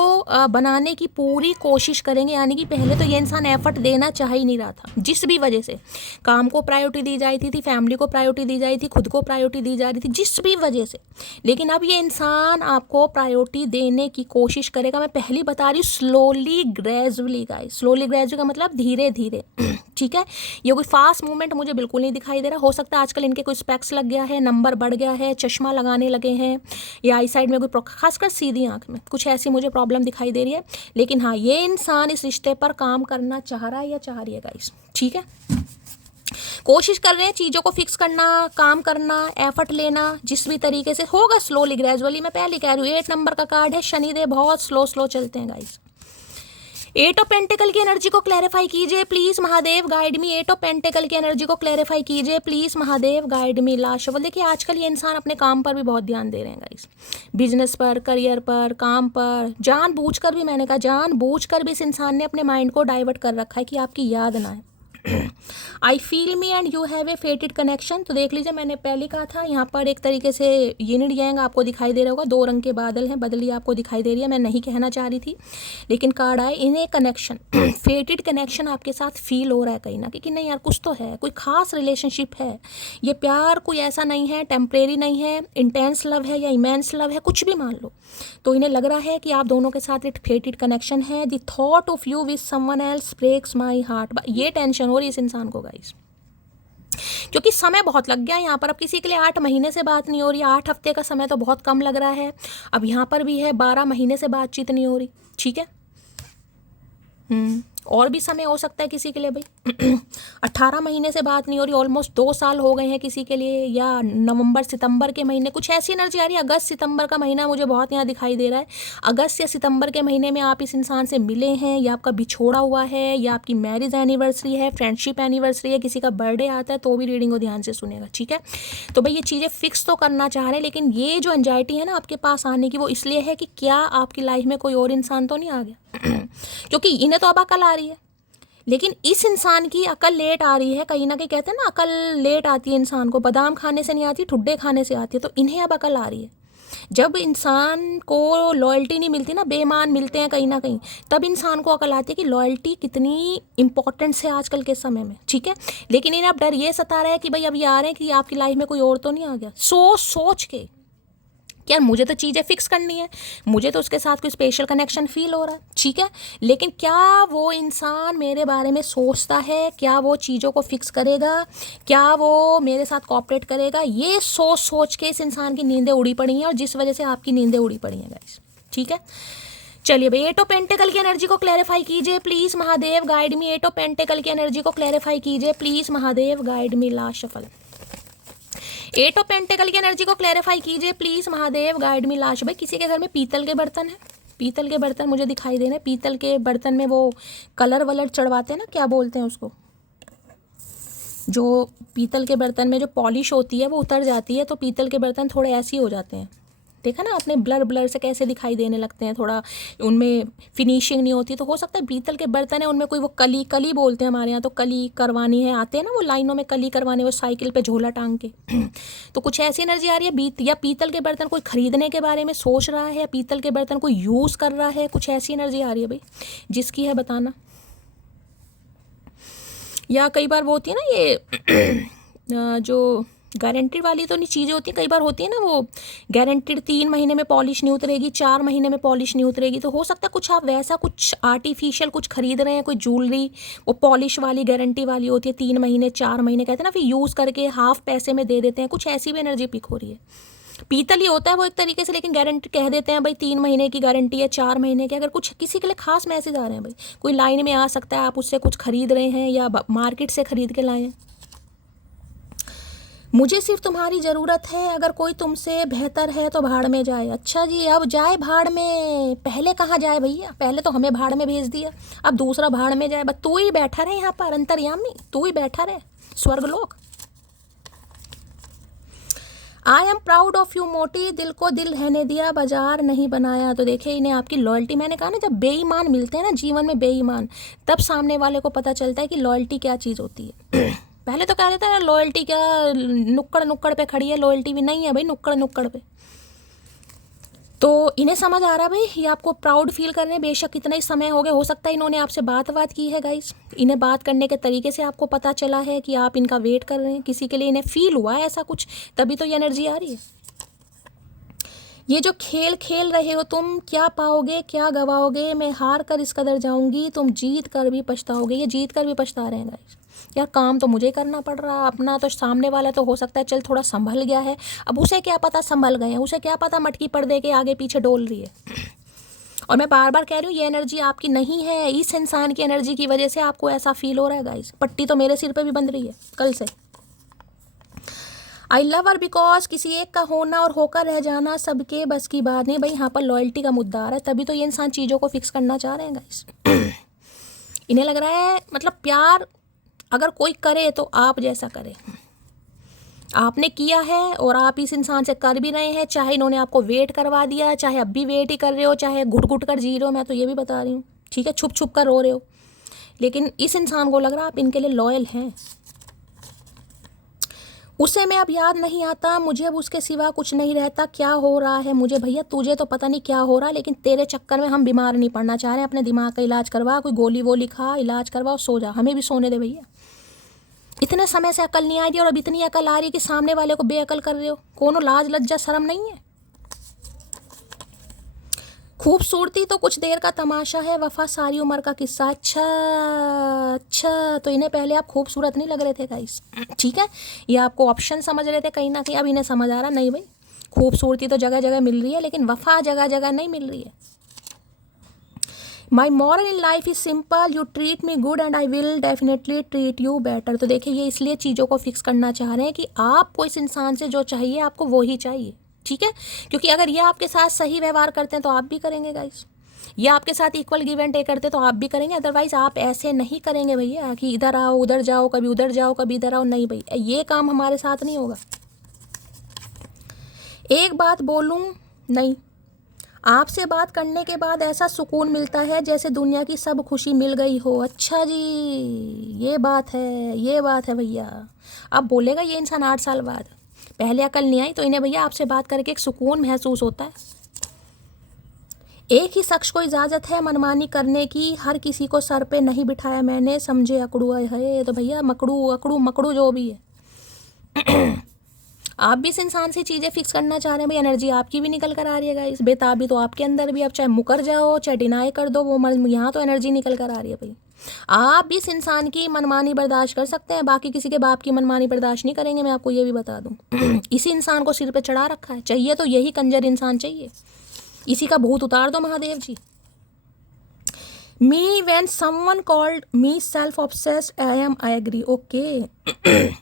बनाने की पूरी कोशिश करेंगे, यानी कि पहले तो ये इंसान एफर्ट देना चाह ही नहीं रहा था, जिस भी वजह से काम को प्रायोरिटी दी जाती थी, फैमिली को प्रायोरिटी दी जाती थी, खुद को प्रायोरिटी दी जा रही थी, जिस भी वजह से। लेकिन अब ये इंसान आपको प्रायोरिटी देने की कोशिश करेगा। मैं पहली बता रही हूँ slowly gradually guys, slowly gradually का मतलब धीरे धीरे, ठीक है। ये कोई फास्ट मूवमेंट मुझे बिल्कुल नहीं दिखाई दे रहा। हो सकता है आजकल इनके कोई स्पेक्स लग गया है, नंबर बढ़ गया है, चश्मा लगाने लगे हैं, या आई साइड में कोई खासकर सीधी आंख में कुछ ऐसी मुझे प्रॉब्लम दिखाई दे रही है। लेकिन हाँ, ये इंसान इस रिश्ते पर काम करना चाह रहा है या चाह रही है गाइस, ठीक है। कोशिश कर रहे हैं चीज़ों को फिक्स करना, काम करना, एफर्ट लेना, जिस भी तरीके से होगा स्लोली ग्रेजुअली। मैं पहले कह रही हूँ 8 नंबर का कार्ड है, शनिदेव बहुत स्लो चलते हैं गाइस। 8 ऑफ पेंटिकल की एनर्जी को क्लैरिफाई कीजिए please Mahadev, guide me. 8 of pentacles की एनर्जी को क्लैरिफाई कीजिए please Mahadev, guide me. Last shuffle. देखिए आजकल ये इंसान अपने काम पर भी बहुत ध्यान दे रहे हैं गाइस, बिजनेस पर, करियर पर, काम पर। जानबूझकर भी, मैंने कहा जानबूझकर भी इस इंसान ने अपने माइंड को डाइवर्ट कर रखा है कि आपकी याद ना है। I feel me and you have a फेटेड connection. तो देख लीजिए, मैंने पहले कहा था यहाँ पर एक तरीके से यिन एंड यांग आपको दिखाई दे रहा होगा, 2 रंग के बादल हैं, बदली आपको दिखाई दे रही है। मैं नहीं कहना चाह रही थी, लेकिन कार्ड आए इन ए कनेक्शन, फेटेड कनेक्शन आपके साथ फील हो रहा है कहीं ना, कि नहीं यार कुछ तो है, कोई खास रिलेशनशिप है। ये प्यार कोई ऐसा नहीं है, टेम्परेरी नहीं है, इंटेंस लव है या इमेंस लव है, कुछ भी मान लो। तो इन्हें लग रहा है कि आप दोनों के साथ एक फेटेड कनेक्शन है। The thought of you with someone else breaks my heart. ये टेंशन हो रही है इस इंसान को गाइस, क्योंकि समय बहुत लग गया यहाँ पर। अब किसी के लिए 8 महीने से बात नहीं हो रही, 8 हफ्ते का समय तो बहुत कम लग रहा है। अब यहाँ पर भी है 12 महीने से बातचीत नहीं हो रही, ठीक है। और भी समय हो सकता है किसी के लिए भाई। 18 महीने से बात नहीं हो रही, ऑलमोस्ट 2 साल हो गए हैं किसी के लिए, या नवंबर सितंबर के महीने कुछ ऐसी एनर्जी आ रही है। अगस्त सितंबर का महीना मुझे बहुत यहाँ दिखाई दे रहा है। अगस्त या सितंबर के महीने में आप इस इंसान से मिले हैं, या आपका बिछोड़ा हुआ है, या आपकी मैरिज एनिवर्सरी है, फ्रेंडशिप एनिवर्सरी है, किसी का बर्थडे आता है, तो भी रीडिंग को ध्यान से सुनेगा, ठीक है। तो भाई ये चीज़ें फिक्स तो करना चाह रहे हैं, लेकिन ये जो एंजाइटी है ना आपके पास आने की, वो इसलिए है कि क्या आपकी लाइफ में कोई और इंसान तो नहीं आ गया। क्योंकि इन्हें तो अब अकल आ रही है, लेकिन इस इंसान की अकल लेट आ रही है। कहीं ना कहीं कहते हैं ना, अकल लेट आती है इंसान को, बादाम खाने से नहीं आती, ठुड्डे खाने से आती है। तो इन्हें अब अकल आ रही है। जब इंसान को लॉयल्टी नहीं मिलती ना, बेईमान मिलते हैं कहीं ना कहीं, तब इंसान को अकल आती है कि लॉयल्टी कितनी इंपॉर्टेंस है आजकल के समय में, ठीक है। लेकिन इन्हें अब डर ये सता रहा है कि भाई अब ये आ रहे हैं कि आपकी लाइफ में कोई और तो नहीं आ गया। सोच के यार मुझे तो चीज़ें फिक्स करनी है, मुझे तो उसके साथ कोई स्पेशल कनेक्शन फील हो रहा है, ठीक है। लेकिन क्या वो इंसान मेरे बारे में सोचता है, क्या वो चीज़ों को फिक्स करेगा, क्या वो मेरे साथ कोऑपरेट करेगा, ये सोच के इस इंसान की नींदें उड़ी पड़ी हैं, और जिस वजह से आपकी नींदें उड़ी पड़ी हैं गाइस, ठीक है। चलिए भाई 8 ऑफ पेंटिकल की एनर्जी को क्लैरिफाई कीजिए please Mahadev, guide me. 8 of pentacles की एनर्जी को क्लैरिफाई कीजिए please Mahadev, guide me. Last shuffle. 8 of pentacles की एनर्जी को क्लैरिफाई कीजिए please Mahadev, guide me. Last. भाई किसी के घर में पीतल के बर्तन है, पीतल के बर्तन मुझे दिखाई दे रहे हैं। पीतल के बर्तन में वो कलर वलर चढ़वाते हैं ना, क्या बोलते हैं उसको, जो पीतल के बर्तन में जो पॉलिश होती है वो उतर जाती है, तो पीतल के बर्तन थोड़े ऐसे ही हो जाते हैं। देखा ना आपने, ब्लर से कैसे दिखाई देने लगते हैं, थोड़ा उनमें फिनिशिंग नहीं होती। तो हो सकता है पीतल के बर्तन है, उनमें कोई वो कली बोलते हैं हमारे यहाँ, तो कली करवानी है, आते हैं ना वो लाइनों में कली करवाने, वो साइकिल पे झोला टांग के। तो कुछ ऐसी एनर्जी आ रही है, या पीतल के बर्तन कोई खरीदने के बारे में सोच रहा है, या पीतल के बर्तन कोई यूज़ कर रहा है, कुछ ऐसी एनर्जी आ रही है भाई। जिसकी है बताना। या कई बार वो होती है ना ये जो गारंटी वाली तो नहीं चीज़ें होती, कई बार होती है ना वो गारंटीड 3 महीने में पॉलिश नहीं उतरेगी, 4 महीने में पॉलिश नहीं उतरेगी। तो हो सकता है कुछ आप वैसा कुछ आर्टिफिशियल कुछ खरीद रहे हैं, कोई ज्वेलरी वो पॉलिश वाली गारंटी वाली होती है, 3 महीने 4 महीने कहते हैं ना, फिर यूज़ करके हाफ पैसे में दे देते हैं। कुछ ऐसी भी एनर्जी पिक हो रही है। पीतल ही होता है वो एक तरीके से, लेकिन गारंटी कह देते हैं भाई 3 महीने की गारंटी है, 4 महीने की। अगर कुछ किसी के लिए खास मैसेज आ रहे हैं भाई, कोई लाइन में आ सकता है, आप उससे कुछ खरीद रहे हैं या मार्केट से खरीद के लाए हैं। मुझे सिर्फ तुम्हारी ज़रूरत है, अगर कोई तुमसे बेहतर है तो भाड़ में जाए। अच्छा जी, अब जाए भाड़ में, पहले कहाँ जाए भैया, पहले तो हमें भाड़ में भेज दिया, अब दूसरा भाड़ में जाए। बस तू ही बैठा रहे यहाँ पर, अंतर्यामी तू ही बैठा रहे, स्वर्गलोक। I am proud of you मोटी, दिल को दिल रहने दिया, बाजार नहीं बनाया। तो देखिए इन्हें आपकी लॉयल्टी, मैंने कहा ना जब बेईमान मिलते हैं ना जीवन में, बेईमान, तब सामने वाले को पता चलता है कि लॉयल्टी क्या चीज़ होती है। पहले तो कह रहे थे लॉयल्टी क्या नुक्कड़ नुक्कड़ पे खड़ी है, लॉयल्टी भी नहीं है भाई नुक्कड़ नुक्कड़ पे। तो इन्हें समझ आ रहा भाई, ये आपको प्राउड फील कर रहे हैं। बेशक कितना ही समय हो गया, हो सकता है इन्होंने आपसे बात की है गाइस, इन्हें बात करने के तरीके से आपको पता चला है कि आप इनका वेट कर रहे हैं, किसी के लिए इन्हें फील हुआ है ऐसा कुछ, तभी तो ये एनर्जी आ रही है। ये जो खेल खेल रहे हो तुम, क्या पाओगे क्या गवाओगे, मैं हार कर इस कदर जाऊंगी, तुम जीत कर भी पछताओगे। ये जीत कर भी पछता रहे हैं गाइस, यार काम तो मुझे करना पड़ रहा, अपना तो सामने वाला तो हो सकता है चल थोड़ा संभल गया है, अब उसे क्या पता संभल गए हैं, उसे क्या पता मटकी पर्दे के आगे पीछे डोल रही है। और मैं बार बार कह रही हूँ ये एनर्जी आपकी नहीं है, इस इंसान की एनर्जी की वजह से आपको ऐसा फील हो रहा है गाइस। पट्टी तो मेरे सिर पे भी बंध रही है कल से। आई लव हर बिकॉज किसी एक का होना और होकर रह जाना सबके बस की बात नहीं भाई, यहाँ पर लॉयल्टी का मुद्दा आ रहा है, तभी तो ये इंसान चीज़ों को फिक्स करना चाह रहे हैं गाइस। इन्हें लग रहा है मतलब प्यार अगर कोई करे तो आप जैसा करे, आपने किया है और आप इस इंसान से कर भी रहे हैं, चाहे इन्होंने आपको वेट करवा दिया, चाहे अब भी वेट ही कर रहे हो, चाहे घुट घुट कर जी रहे हो, मैं तो ये भी बता रही हूँ, ठीक है, छुप छुप कर रो रहे हो, लेकिन इस इंसान को लग रहा है आप इनके लिए लॉयल हैं। उसे मैं अब याद नहीं आता, मुझे अब उसके सिवा कुछ नहीं रहता, क्या हो रहा है मुझे भैया, तुझे तो पता नहीं क्या हो रहा, लेकिन तेरे चक्कर में हम बीमार नहीं पड़ना चाह रहे हैं, अपने दिमाग का इलाज करवा, कोई गोली वोली खा, इलाज करवा और सो जा, हमें भी सोने दे भैया। इतने समय से अकल नहीं आ रही और अब इतनी अकल आ रही कि सामने वाले को बेअकल कर रहे हो, कोनो लाज लज्जा शर्म नहीं है। खूबसूरती तो कुछ देर का तमाशा है, वफा सारी उम्र का किस्सा। अच्छा अच्छा, तो इन्हें पहले आप खूबसूरत नहीं लग रहे थे गाइस, ठीक है, ये आपको ऑप्शन समझ रहे थे कहीं ना कहीं, अब इन्हें समझ आ रहा नहीं भाई, खूबसूरती तो जगह जगह मिल रही है लेकिन वफा जगह जगह नहीं मिल रही है। My moral in life is simple, you treat me good and I will definitely treat you better. तो देखिए ये इसलिए चीज़ों को फिक्स करना चाह रहे हैं कि आपको इस इंसान से जो चाहिए आपको वो ही चाहिए, ठीक है, क्योंकि अगर ये आपके साथ सही व्यवहार करते हैं तो आप भी करेंगे गाइस, ये आपके साथ इक्वल गिव एंड टेक करते तो आप भी करेंगे, अदरवाइज आप ऐसे नहीं करेंगे भैया कि इधर आओ उधर जाओ, कभी उधर जाओ कभी इधर आओ, नहीं भैया ये काम हमारे साथ नहीं होगा। एक बात बोलूं, नहीं, आपसे बात करने के बाद ऐसा सुकून मिलता है जैसे दुनिया की सब खुशी मिल गई हो। अच्छा जी, ये बात है, ये बात है भैया। अब बोलेगा ये इंसान 8 साल बाद, पहले अकल नहीं आई तो इन्हें भैया आपसे बात करके एक सुकून महसूस होता है। एक ही शख्स को इजाज़त है मनमानी करने की, हर किसी को सर पे नहीं बिठाया मैंने, समझे अकड़ू है। तो भैया मकड़ू अकड़ू मकड़ू जो भी है आप भी इस इंसान से चीज़ें फिक्स करना चाह रहे हैं भाई, एनर्जी आपकी भी निकल कर आ रही है गाइस, बेताबी तो आपके अंदर भी, आप चाहे मुकर जाओ चाहे डिनाई कर दो वो यहाँ तो एनर्जी निकल कर आ रही है भाई। आप भी इस इंसान की मनमानी बर्दाश्त कर सकते हैं, बाकी किसी के बाप की मनमानी बर्दाश्त नहीं करेंगे, मैं आपको ये भी बता दूं। इसी इंसान को सिर पे चढ़ा रखा है, चाहिए तो यही कंजर इंसान चाहिए, इसी का भूत उतार दो Mahadev ji. Me when someone called me self obsessed I am I agree, okay.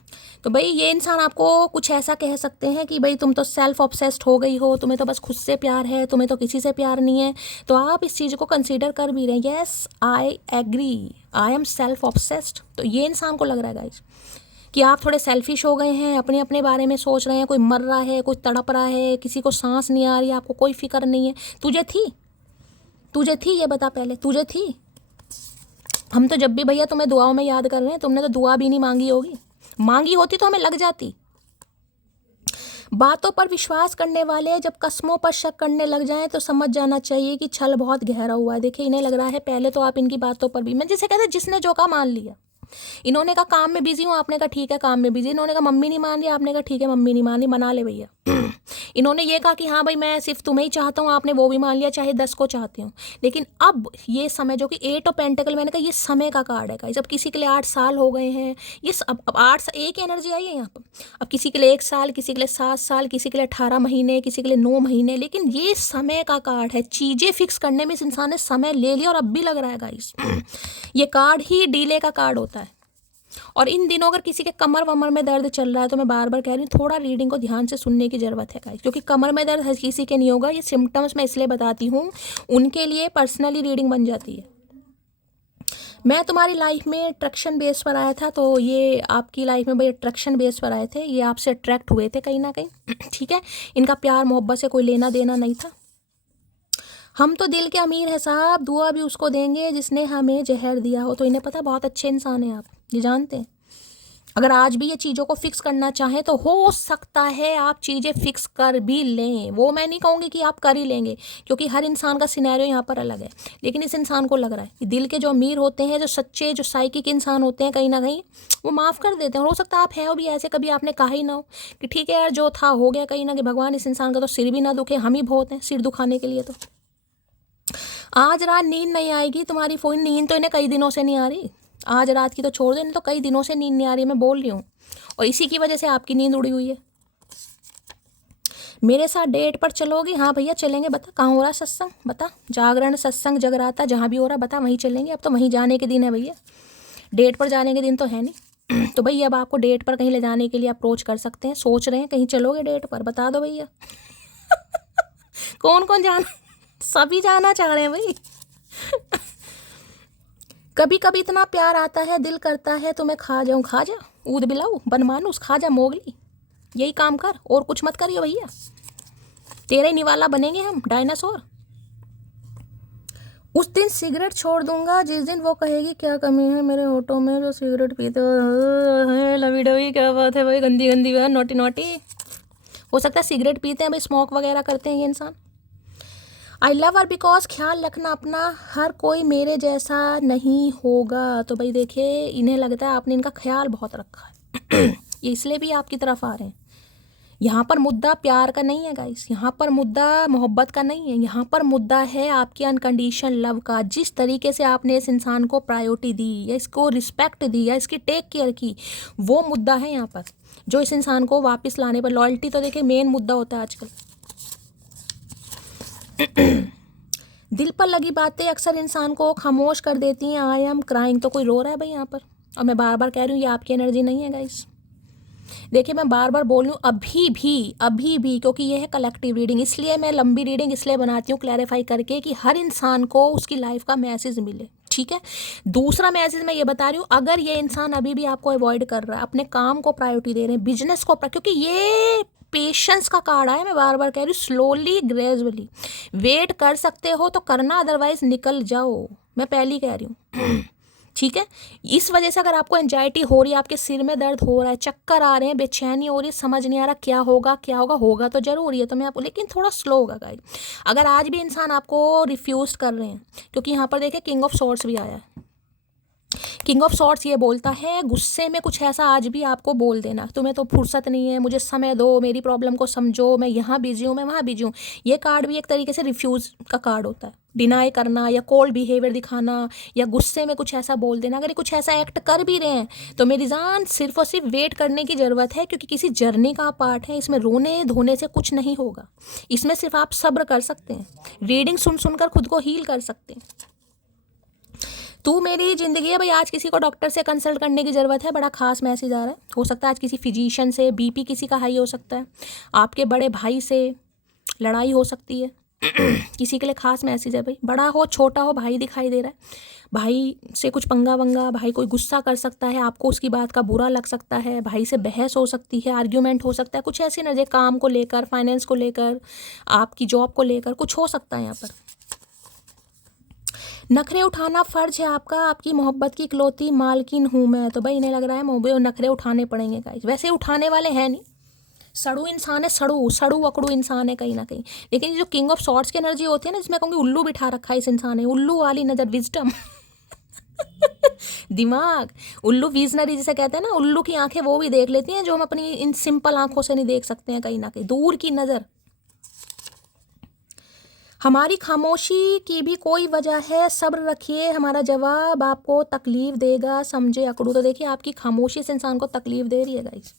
तो भाई ये इंसान आपको कुछ ऐसा कह सकते हैं कि भाई तुम तो सेल्फ ऑब्सेस्ड हो गई हो, तुम्हें तो बस खुद से प्यार है, तुम्हें तो किसी से प्यार नहीं है, तो आप इस चीज़ को कंसीडर कर भी रहे हैं, yes I agree I am self obsessed. तो ये इंसान को लग रहा है गाइस कि आप थोड़े सेल्फिश हो गए हैं, अपने अपने बारे में सोच रहे हैं, कोई मर रहा है कोई तड़प रहा है, किसी को सांस नहीं आ रही, आपको कोई फिक्र नहीं है। तुझे थी ये बता पहले, तुझे थी? हम तो जब भी भैया तुम्हें दुआओं में याद कर रहे हैं, तुमने तो दुआ भी नहीं मांगी होगी, मांगी होती तो हमें लग जाती। बातों पर विश्वास करने वाले जब कस्मों पर शक करने लग जाएं तो समझ जाना चाहिए कि छल बहुत गहरा हुआ है। देखिए इन्हें लग रहा है पहले तो आप इनकी बातों पर भी, मैं जिसे कहते जिसने जो कहा मान लिया, इन्होंने कहा काम में बिजी हूँ, आपने कहा ठीक है काम में बिजी, इन्होंने कहा मम्मी नहीं मान रही, आपने कहा ठीक है मम्मी नहीं मान रही, मना ले भैया। इन्होंने ये कहा कि हाँ भाई मैं सिर्फ तुम्हें ही चाहता हूँ, आपने वो भी मान लिया, चाहे 10 को चाहती हूँ। लेकिन अब ये समय जो कि 8 ऑफ पेंटिकल, मैंने कहा ये समय का कार्ड है गाइस, अब किसी के लिए 8 साल हो गए हैं, ये अब 8 साल एक एनर्जी आई है यहाँ पर, अब किसी के लिए 1 साल, किसी के लिए 7 साल, किसी के लिए 18 महीने, किसी के लिए 9 महीने, लेकिन ये समय का कार्ड है। चीज़ें फिक्स करने में इस इंसान ने समय ले लिया और अब भी लग रहा है गाइस ये कार्ड ही डीले का कार्ड होता है। और इन दिनों अगर किसी के कमर वमर में दर्द चल रहा है तो मैं बार बार कह रही हूँ थोड़ा रीडिंग को ध्यान से सुनने की ज़रूरत है गाइस, क्योंकि कमर में दर्द हर किसी के नहीं होगा, ये सिम्टम्स मैं इसलिए बताती हूँ, उनके लिए पर्सनली रीडिंग बन जाती है। मैं तुम्हारी लाइफ में अट्रैक्शन बेस पर आया था, तो ये आपकी लाइफ में भाई अट्रैक्शन बेस पर आए थे, ये आपसे अट्रैक्ट हुए थे कहीं ना कहीं, ठीक है, इनका प्यार मोहब्बत से कोई लेना देना नहीं था। हम तो दिल के अमीर है साहब, दुआ भी उसको देंगे जिसने हमें जहर दिया हो। तो इन्हें पता बहुत अच्छे इंसान हैं आप, ये जानते हैं अगर आज भी ये चीज़ों को फिक्स करना चाहें तो हो सकता है आप चीज़ें फिक्स कर भी लें। वो मैं नहीं कहूँगी कि आप कर ही लेंगे, क्योंकि हर इंसान का सिनेरियो यहाँ पर अलग है। लेकिन इस इंसान को लग रहा है कि दिल के जो अमीर होते हैं, जो सच्चे, जो साइकिक इंसान होते हैं, कहीं ना कहीं वो माफ़ कर देते हैं। और हो सकता है आप हैं भी ऐसे, कभी आपने कहा ही ना हो कि ठीक है यार जो था हो गया, कहीं ना कि भगवान इस इंसान का तो सिर भी ना दुखे, हम ही बहुत हैं सिर दुखाने के लिए। तो आज रात नींद नहीं आएगी तुम्हारी, फोन नींद तो इन्हें कई दिनों से नहीं आ रही, आज रात की तो छोड़ दो, इन्हें तो कई दिनों से नींद नहीं आ रही है, मैं बोल रही हूँ। और इसी की वजह से आपकी नींद उड़ी हुई है। मेरे साथ डेट पर चलोगी? हाँ भैया चलेंगे। बता कहाँ हो रहा सत्संग, बता, जागरण सत्संग जगराता जहाँ भी हो रहा बता, वहीं चलेंगे। अब तो वहीं जाने के दिन है भैया, डेट पर जाने के दिन तो है नहीं। तो भैया अब आपको डेट पर कहीं ले जाने के लिए अप्रोच कर सकते हैं। सोच रहे हैं कहीं चलोगे डेट पर, बता दो भैया। कौन कौन जाना? सभी जाना चाह रहे हैं भाई। कभी कभी इतना प्यार आता है, दिल करता है तुम्हें खा जाऊं, खा जा, ऊद बिलाऊ, बनमानुस, खा जा मोगली, यही काम कर और कुछ मत करिए भैया, तेरे निवाला बनेंगे हम, डायनासोर। उस दिन सिगरेट छोड़ दूंगा जिस दिन वो कहेगी क्या कमी है मेरे होठों में जो सिगरेट पीते हो। लवी डवी क्या बात है भाई, गंदी गंदी बात, नोटी नोटी। हो सकता है सिगरेट पीते हैं भाई, स्मोक वगैरह करते हैं ये इंसान। आई लव हर बिकॉज ख्याल रखना अपना, हर कोई मेरे जैसा नहीं होगा। तो भाई देखिए इन्हें लगता है आपने इनका ख्याल बहुत रखा है। ये इसलिए भी आपकी तरफ आ रहे हैं। यहाँ पर मुद्दा प्यार का नहीं है गाइस, यहाँ पर मुद्दा मोहब्बत का नहीं है, यहाँ पर मुद्दा है आपकी अनकंडीशन लव का। जिस तरीके से आपने इस इंसान को प्रायोरिटी दी या इसको रिस्पेक्ट दी या इसकी टेक केयर की, वो मुद्दा है यहाँ पर, जो इस इंसान को वापस लाने पर। लॉयल्टी तो देखिए मेन मुद्दा होता है आजकल। दिल पर लगी बातें अक्सर इंसान को खामोश कर देती हैं। आई एम क्राइंग, तो कोई रो रहा है भाई यहाँ पर। और मैं बार बार कह रही हूँ ये आपकी एनर्जी नहीं है गाइस। देखिए मैं बार बार बोल रही हूँ अभी भी, क्योंकि ये है कलेक्टिव रीडिंग, इसलिए मैं लंबी रीडिंग इसलिए बनाती हूँ क्लैरिफाई करके कि हर इंसान को उसकी लाइफ का मैसेज मिले, ठीक है। दूसरा मैसेज मैं ये बता रही हूँ, अगर ये इंसान अभी भी आपको अवॉइड कर रहा है, अपने काम को प्रायोरिटी दे रहे हैं, बिजनेस को, क्योंकि ये पेशेंस का कार्ड है, मैं बार बार कह रही हूँ, स्लोली ग्रेजुअली वेट कर सकते हो तो करना, अदरवाइज निकल जाओ, मैं पहली कह रही हूँ, ठीक है। इस वजह से अगर आपको एंजाइटी हो रही है, आपके सिर में दर्द हो रहा है, चक्कर आ रहे हैं, बेचैनी हो रही है, समझ नहीं आ रहा क्या होगा, होगा तो जरूर ही है, तो मैं आपको, लेकिन थोड़ा स्लो होगा गाइस। अगर आज भी इंसान आपको रिफ्यूज कर रहे हैं, क्योंकि यहाँ पर देखिए किंग ऑफ सॉर्ड्स भी आया है। किंग ऑफ सॉर्ड्स ये बोलता है गुस्से में कुछ ऐसा आज भी आपको बोल देना, तुम्हें तो फुर्सत नहीं है, मुझे समय दो, मेरी प्रॉब्लम को समझो, मैं यहाँ बिजी हूँ, मैं वहाँ बिजी हूँ। ये कार्ड भी एक तरीके से रिफ्यूज़ का कार्ड होता है, डिनाई करना या कोल्ड बिहेवियर दिखाना या गुस्से में कुछ ऐसा बोल देना। अगर ये कुछ ऐसा एक्ट कर भी रहे हैं तो मेरी जान सिर्फ और सिर्फ वेट करने की ज़रूरत है, क्योंकि किसी जर्नी का पार्ट है, इसमें रोने धोने से कुछ नहीं होगा, इसमें सिर्फ आप सब्र कर सकते हैं, रीडिंग सुन सुनकर खुद को हील कर सकते हैं। तू मेरी ज़िंदगी है भाई, आज किसी को डॉक्टर से कंसल्ट करने की ज़रूरत है, बड़ा खास मैसेज आ रहा है। हो सकता है आज किसी फिजिशियन से, बीपी किसी का हाई हो सकता है, आपके बड़े भाई से लड़ाई हो सकती है। किसी के लिए खास मैसेज है भाई, बड़ा हो छोटा हो, भाई दिखाई दे रहा है, भाई से कुछ पंगा वंगा, भाई कोई गुस्सा कर सकता है, आपको उसकी बात का बुरा लग सकता है, भाई से बहस हो सकती है, आर्ग्यूमेंट हो सकता है, कुछ ऐसी नज़र, काम को लेकर, फाइनेंस को लेकर, आपकी जॉब को लेकर कुछ हो सकता है यहाँ पर। नखरे उठाना फ़र्ज है आपका, आपकी मोहब्बत की इकलौती मालकिन हूँ मैं। तो भाई इन्हें लग रहा है मोहब्बत नखरे उठाने पड़ेंगे गाइस। वैसे उठाने वाले हैं नहीं, सड़ू इंसान है, सड़ू अकड़ू इंसान है कहीं ना कहीं। लेकिन जो किंग ऑफ सॉर्ड्स की एनर्जी होती है ना, जिसमें कहूँगी उल्लू बिठा रखा है इस इंसान ने, उल्लू वाली नज़र, विजडम। दिमाग, उल्लू विजनरी जिसे कहते हैं ना, उल्लू की आंखें वो भी देख लेती हैं जो हम अपनी इन सिंपल आंखों से नहीं देख सकते हैं, कहीं ना कहीं दूर की नज़र। हमारी खामोशी की भी कोई वजह है, सब्र रखिए, हमारा जवाब आपको तकलीफ देगा, समझे अकड़ू। तो देखिए आपकी खामोशी इस इंसान को तकलीफ दे रही है गाइस।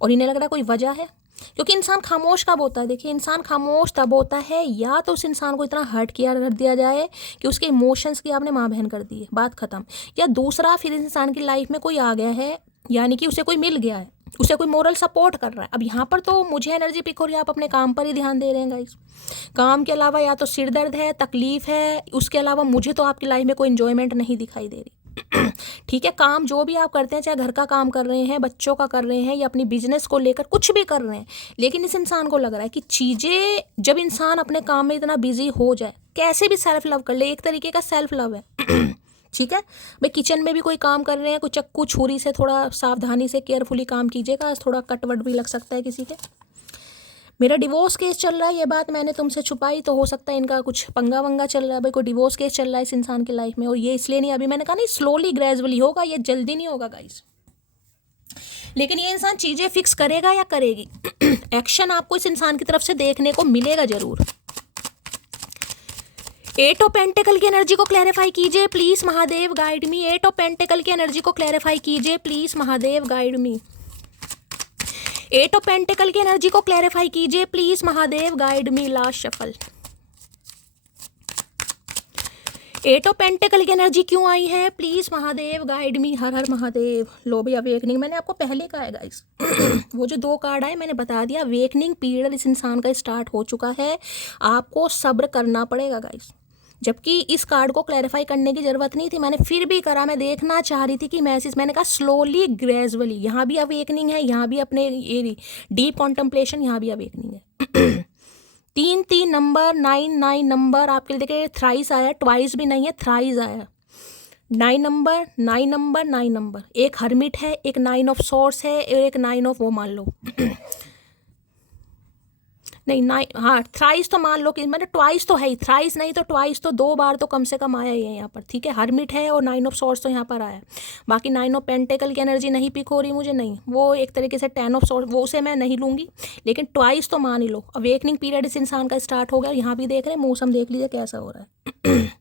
और इन्हें लग रहा है कोई वजह है, क्योंकि इंसान खामोश कब होता है? देखिए इंसान खामोश तब होता है या तो उस इंसान को इतना हर्ट किया कर दिया जाए कि उसके इमोशंस की आपने माँ बहन कर दी है, बात खत्म, या दूसरा फिर इंसान की लाइफ में कोई आ गया है, यानी कि उसे कोई मिल गया है, उसे कोई मोरल सपोर्ट कर रहा है। अब यहाँ पर तो मुझे एनर्जी पिक हो रही है, आप अपने काम पर ही ध्यान दे रहे हैं गाइस। काम के अलावा या तो सिर दर्द है, तकलीफ है, उसके अलावा मुझे तो आपकी लाइफ में कोई एंजॉयमेंट नहीं दिखाई दे रही। ठीक है, काम जो भी आप करते हैं, चाहे घर का काम कर रहे हैं, बच्चों का कर रहे हैं, या अपनी बिजनेस को लेकर कुछ भी कर रहे हैं, लेकिन इस इंसान को लग रहा है कि चीज़ें, जब इंसान अपने काम में इतना बिजी हो जाए, कैसे भी सेल्फ लव कर ले, एक तरीके का सेल्फ लव है। ठीक है भाई। किचन में भी कोई काम कर रहे हैं, कोई चक्कू छुरी से थोड़ा सावधानी से केयरफुली काम कीजिएगा, आज थोड़ा कटवट भी लग सकता है किसी के। मेरा डिवोर्स केस चल रहा है, ये बात मैंने तुमसे छुपाई, तो हो सकता है इनका कुछ पंगा वंगा चल रहा है भाई, कोई डिवोर्स केस चल रहा है इस इंसान की लाइफ में। और ये इसलिए नहीं, अभी मैंने कहा नहीं, स्लोली ग्रेजुअली होगा, ये जल्दी नहीं होगा गाइस। लेकिन ये इंसान चीज़ें फिक्स करेगा या करेगी। एक्शन आपको इस इंसान की तरफ से देखने को मिलेगा जरूर। एट ऑफ पेंटिकल की एनर्जी को क्लैरिफाई कीजिए please Mahadev, guide me. Eight of pentacles की एनर्जी को क्लैरिफाई कीजिए please Mahadev, guide me. Eight of pentacles की एनर्जी को क्लैरिफाई कीजिए please Mahadev, guide me. Last shuffle. Eight of pentacles की एनर्जी क्यों आई है प्लीज महादेव, गाइड मी। हर हर महादेव। लो भाई, अवेकनिंग मैंने आपको पहले कहा है गाइस। वो जो 2 कार्ड आए मैंने बता दिया, अवेकनिंग पीरियड इस इंसान का स्टार्ट हो चुका है, आपको सब्र करना पड़ेगा गाइस। जबकि इस कार्ड को क्लैरिफाई करने की जरूरत नहीं थी, मैंने फिर भी करा, मैं देखना चाह रही थी कि मैसेज, मैंने कहा स्लोली ग्रेजुअली, यहाँ भी अवेकनिंग है, यहाँ भी अपने ये डीप कॉन्टम्पलेशन, यहाँ भी अवेकनिंग है। 3 नंबर, 9 नंबर आपके लिए देखिए, थ्राइस आया, ट्वाइस भी नहीं है, थ्राइस आया। 9 नंबर, 9 नंबर, 9 नंबर। एक हर्मिट है, एक 9 ऑफ सोर्स है, और एक 9 ऑफ वो मान लो नहीं 9, हाँ थ्राइस तो मान लो कि मतलब ट्वाइस तो है ही, थ्राइस नहीं तो ट्वाइस तो 2 बार तो कम से कम आया ही है यहाँ पर, ठीक है। हर्मिट है और 9 ऑफ सोर्स तो यहाँ पर आया। बाकी 9 ऑफ पेंटेकल की एनर्जी नहीं पिक हो रही मुझे, नहीं, वो एक तरीके से 10 ऑफ सोर्स, वो से मैं नहीं लूँगी, लेकिन ट्वाइस तो मान ही लो। अवेकनिंग पीरियड इस इंसान का स्टार्ट हो गया। यहाँ भी देख रहे हैं, मौसम देख लीजिए कैसा हो रहा है।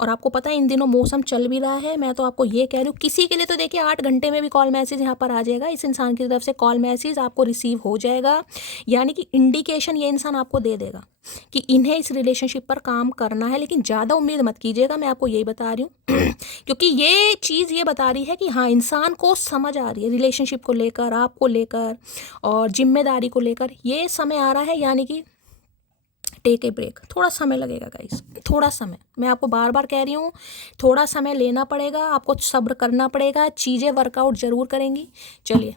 और आपको पता है इन दिनों मौसम चल भी रहा है। मैं तो आपको ये कह रही हूँ, किसी के लिए तो देखिए 8 घंटे में भी कॉल मैसेज यहाँ पर आ जाएगा, इस इंसान की तरफ से कॉल मैसेज आपको रिसीव हो जाएगा। यानी कि इंडिकेशन ये इंसान आपको दे देगा कि इन्हें इस रिलेशनशिप पर काम करना है, लेकिन ज़्यादा उम्मीद मत कीजिएगा, मैं आपको यही बता रही हूँ। क्योंकि ये चीज़ ये बता रही है कि हाँ, इंसान को समझ आ रही है रिलेशनशिप को लेकर, आपको लेकर और जिम्मेदारी को लेकर, ये समय आ रहा है। यानी कि टेक ए ब्रेक, थोड़ा समय लगेगा गाइस, थोड़ा समय, मैं आपको बार बार कह रही हूँ, थोड़ा समय लेना पड़ेगा, आपको सब्र करना पड़ेगा, चीज़ें वर्कआउट ज़रूर करेंगी। चलिए,